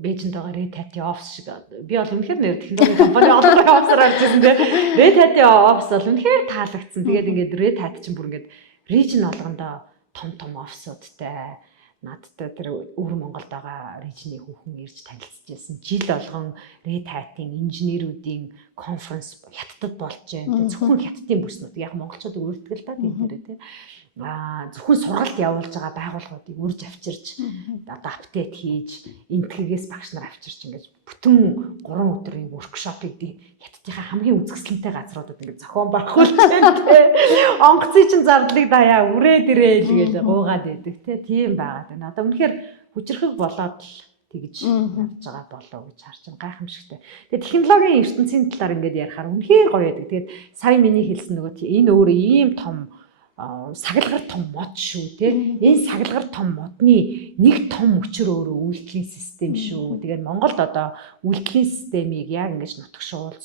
Бээжинд байгаа Red Hat-ийн офис шиг би бол үнэхээр нэр технологи компани олон офисаар ажилласан тийм. Red Hat-ийн офис бол үнэхээр таалагдсан. Тэгээд ингээд Red Hat чинь бүр ингээд region болгондоо том офисуудтай надтай тэр өвөр Монголд байгаа режны хүүхэн ирж танилцчихсан. Жил болгон Red Hat-ийн инженерүүдийн конференс хятадд болж байна. Зөвхөн хятадын бүснүүд яг монголчууд өөртгөл та тийм дээрээ тийм. Зөвхөн сургалт явуулж байгаа байгууллагуудыг үрж авчирч одоо апдейт хийж энтгэгээс багш нар авчирч ингэж бүтэн 3 өдрийн workshop-ыг хятадынхаа хамгийн үзэсгэлэнтэй газруудад ингэж зохион байгуулж байна тийм. Онгоцын чин зардлыг даяа үрээд ирээл гэж гуугаад байдаг тийм байгаад байна. Одоо үнэхээр хүчрхэг болоод л тэгж явж байгаа болоо гэж харж байгаа гайхамшигтай. Тэгээд технологийн ертөнцийн талаар ингээд ярихаар үнэхээр гоё байдаг. Тэгээд сая миний хэлсэн нөгөө энэ өөрөө ийм том сагалгар том мод шүү тий. Энэ сагалгар том модны нэг том өчр өөрөө үйлдлийн систем шүү. Тэгээд Монголд одоо үйлдлийн системийг яг ингэж нутагшуул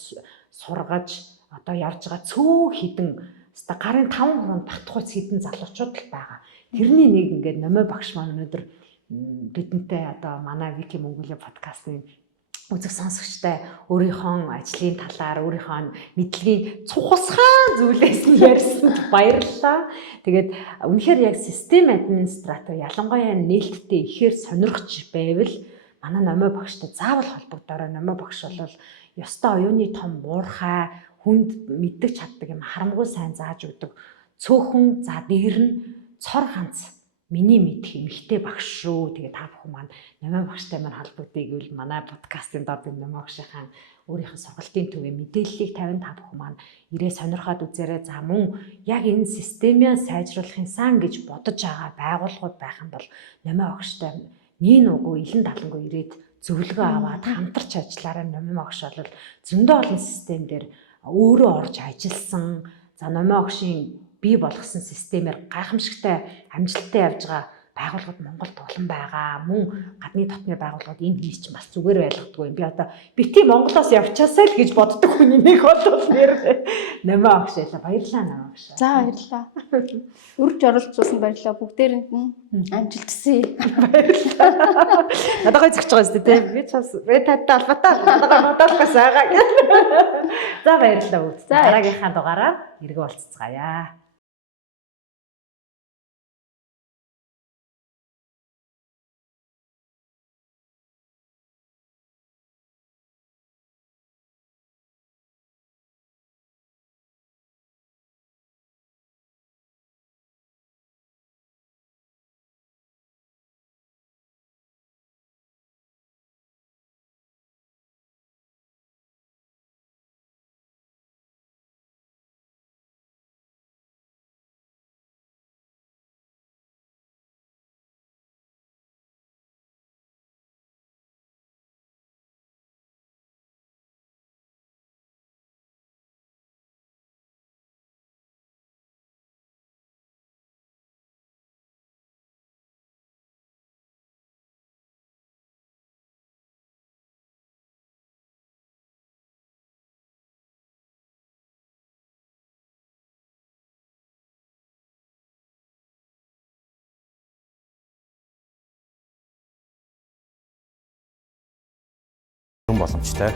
сургаж одоо явж байгаа цөөн хідэн өста гарын 5 хуруунд батхуйц хідэн залуучууд л байгаа. Тэрний нэг ингээд номой багш маань өнөөдөр бидэнтэй одоо манай Вики Монголиа подкастын үзэг сонсогчтой өөрийнхөө ажлын талаар өөрийнхөө мэдлэгийн цухасгаан зүйлээс нь ярьсанд баярлалаа. Тэгээд үнэхээр яг систем администратор ялангуяа нээлттэй ихээр сонирхож байвал манай номой багштай заавал холбогдорой. Номой багш бол ёстой оюуны том муурхай хүнд мэддэг чаддаг юм харамгүй сайн зааж өгдөг. Цөөхөн за дээр нь цор ганц миний мэдх эмхтэй багш шүү. Тэгээ та бүхэн маань номой багштай маань холбогдъё гэвэл манай подкастын дор би номой багшийн өөрийнхөө сургалтын төвийн мэдээллийг тавина. Та бүхэн маань ирээ сонирхоод үзээрэй. За мөн яг энэ системээ сайжруулахын сан гэж бодож байгаа байгууллагууд байх юм бол номой багштай нин уггүй илэн далангүй ирээд зөвлөгөө аваад хамтарч ажиллаарай. Номой багш бол зөндөө олон систем дээр өөрөө орж ажилласан. За номой багшийн бий болгосон системээр гайхамшигтай амжилттай явж байгаа байгууллагууд Монголд олон байгаа. Мөн гадны дотны байгууллагууд энэ хийж чинь бас зүгээр ойлгодгүй юм. Би одоо бити Монголоос явчаасаа л гэж боддог хүний нэг бол нэр номой багш байлаа. Баярлалаа номой багш. За баярлалаа. Үрж оролцуулсан баярлалаа. Бүгдээрэнд нь амжилт хүсье. Баярлалаа. Надад гой зөгч байгаа шүү дээ. Би ч бас Red Hat-тай албатай надад бодохгүй байгаа. За баярлалаа бүгд. Дараагийнхаа дугаараар эргэн уулзцгаая. боломжтой.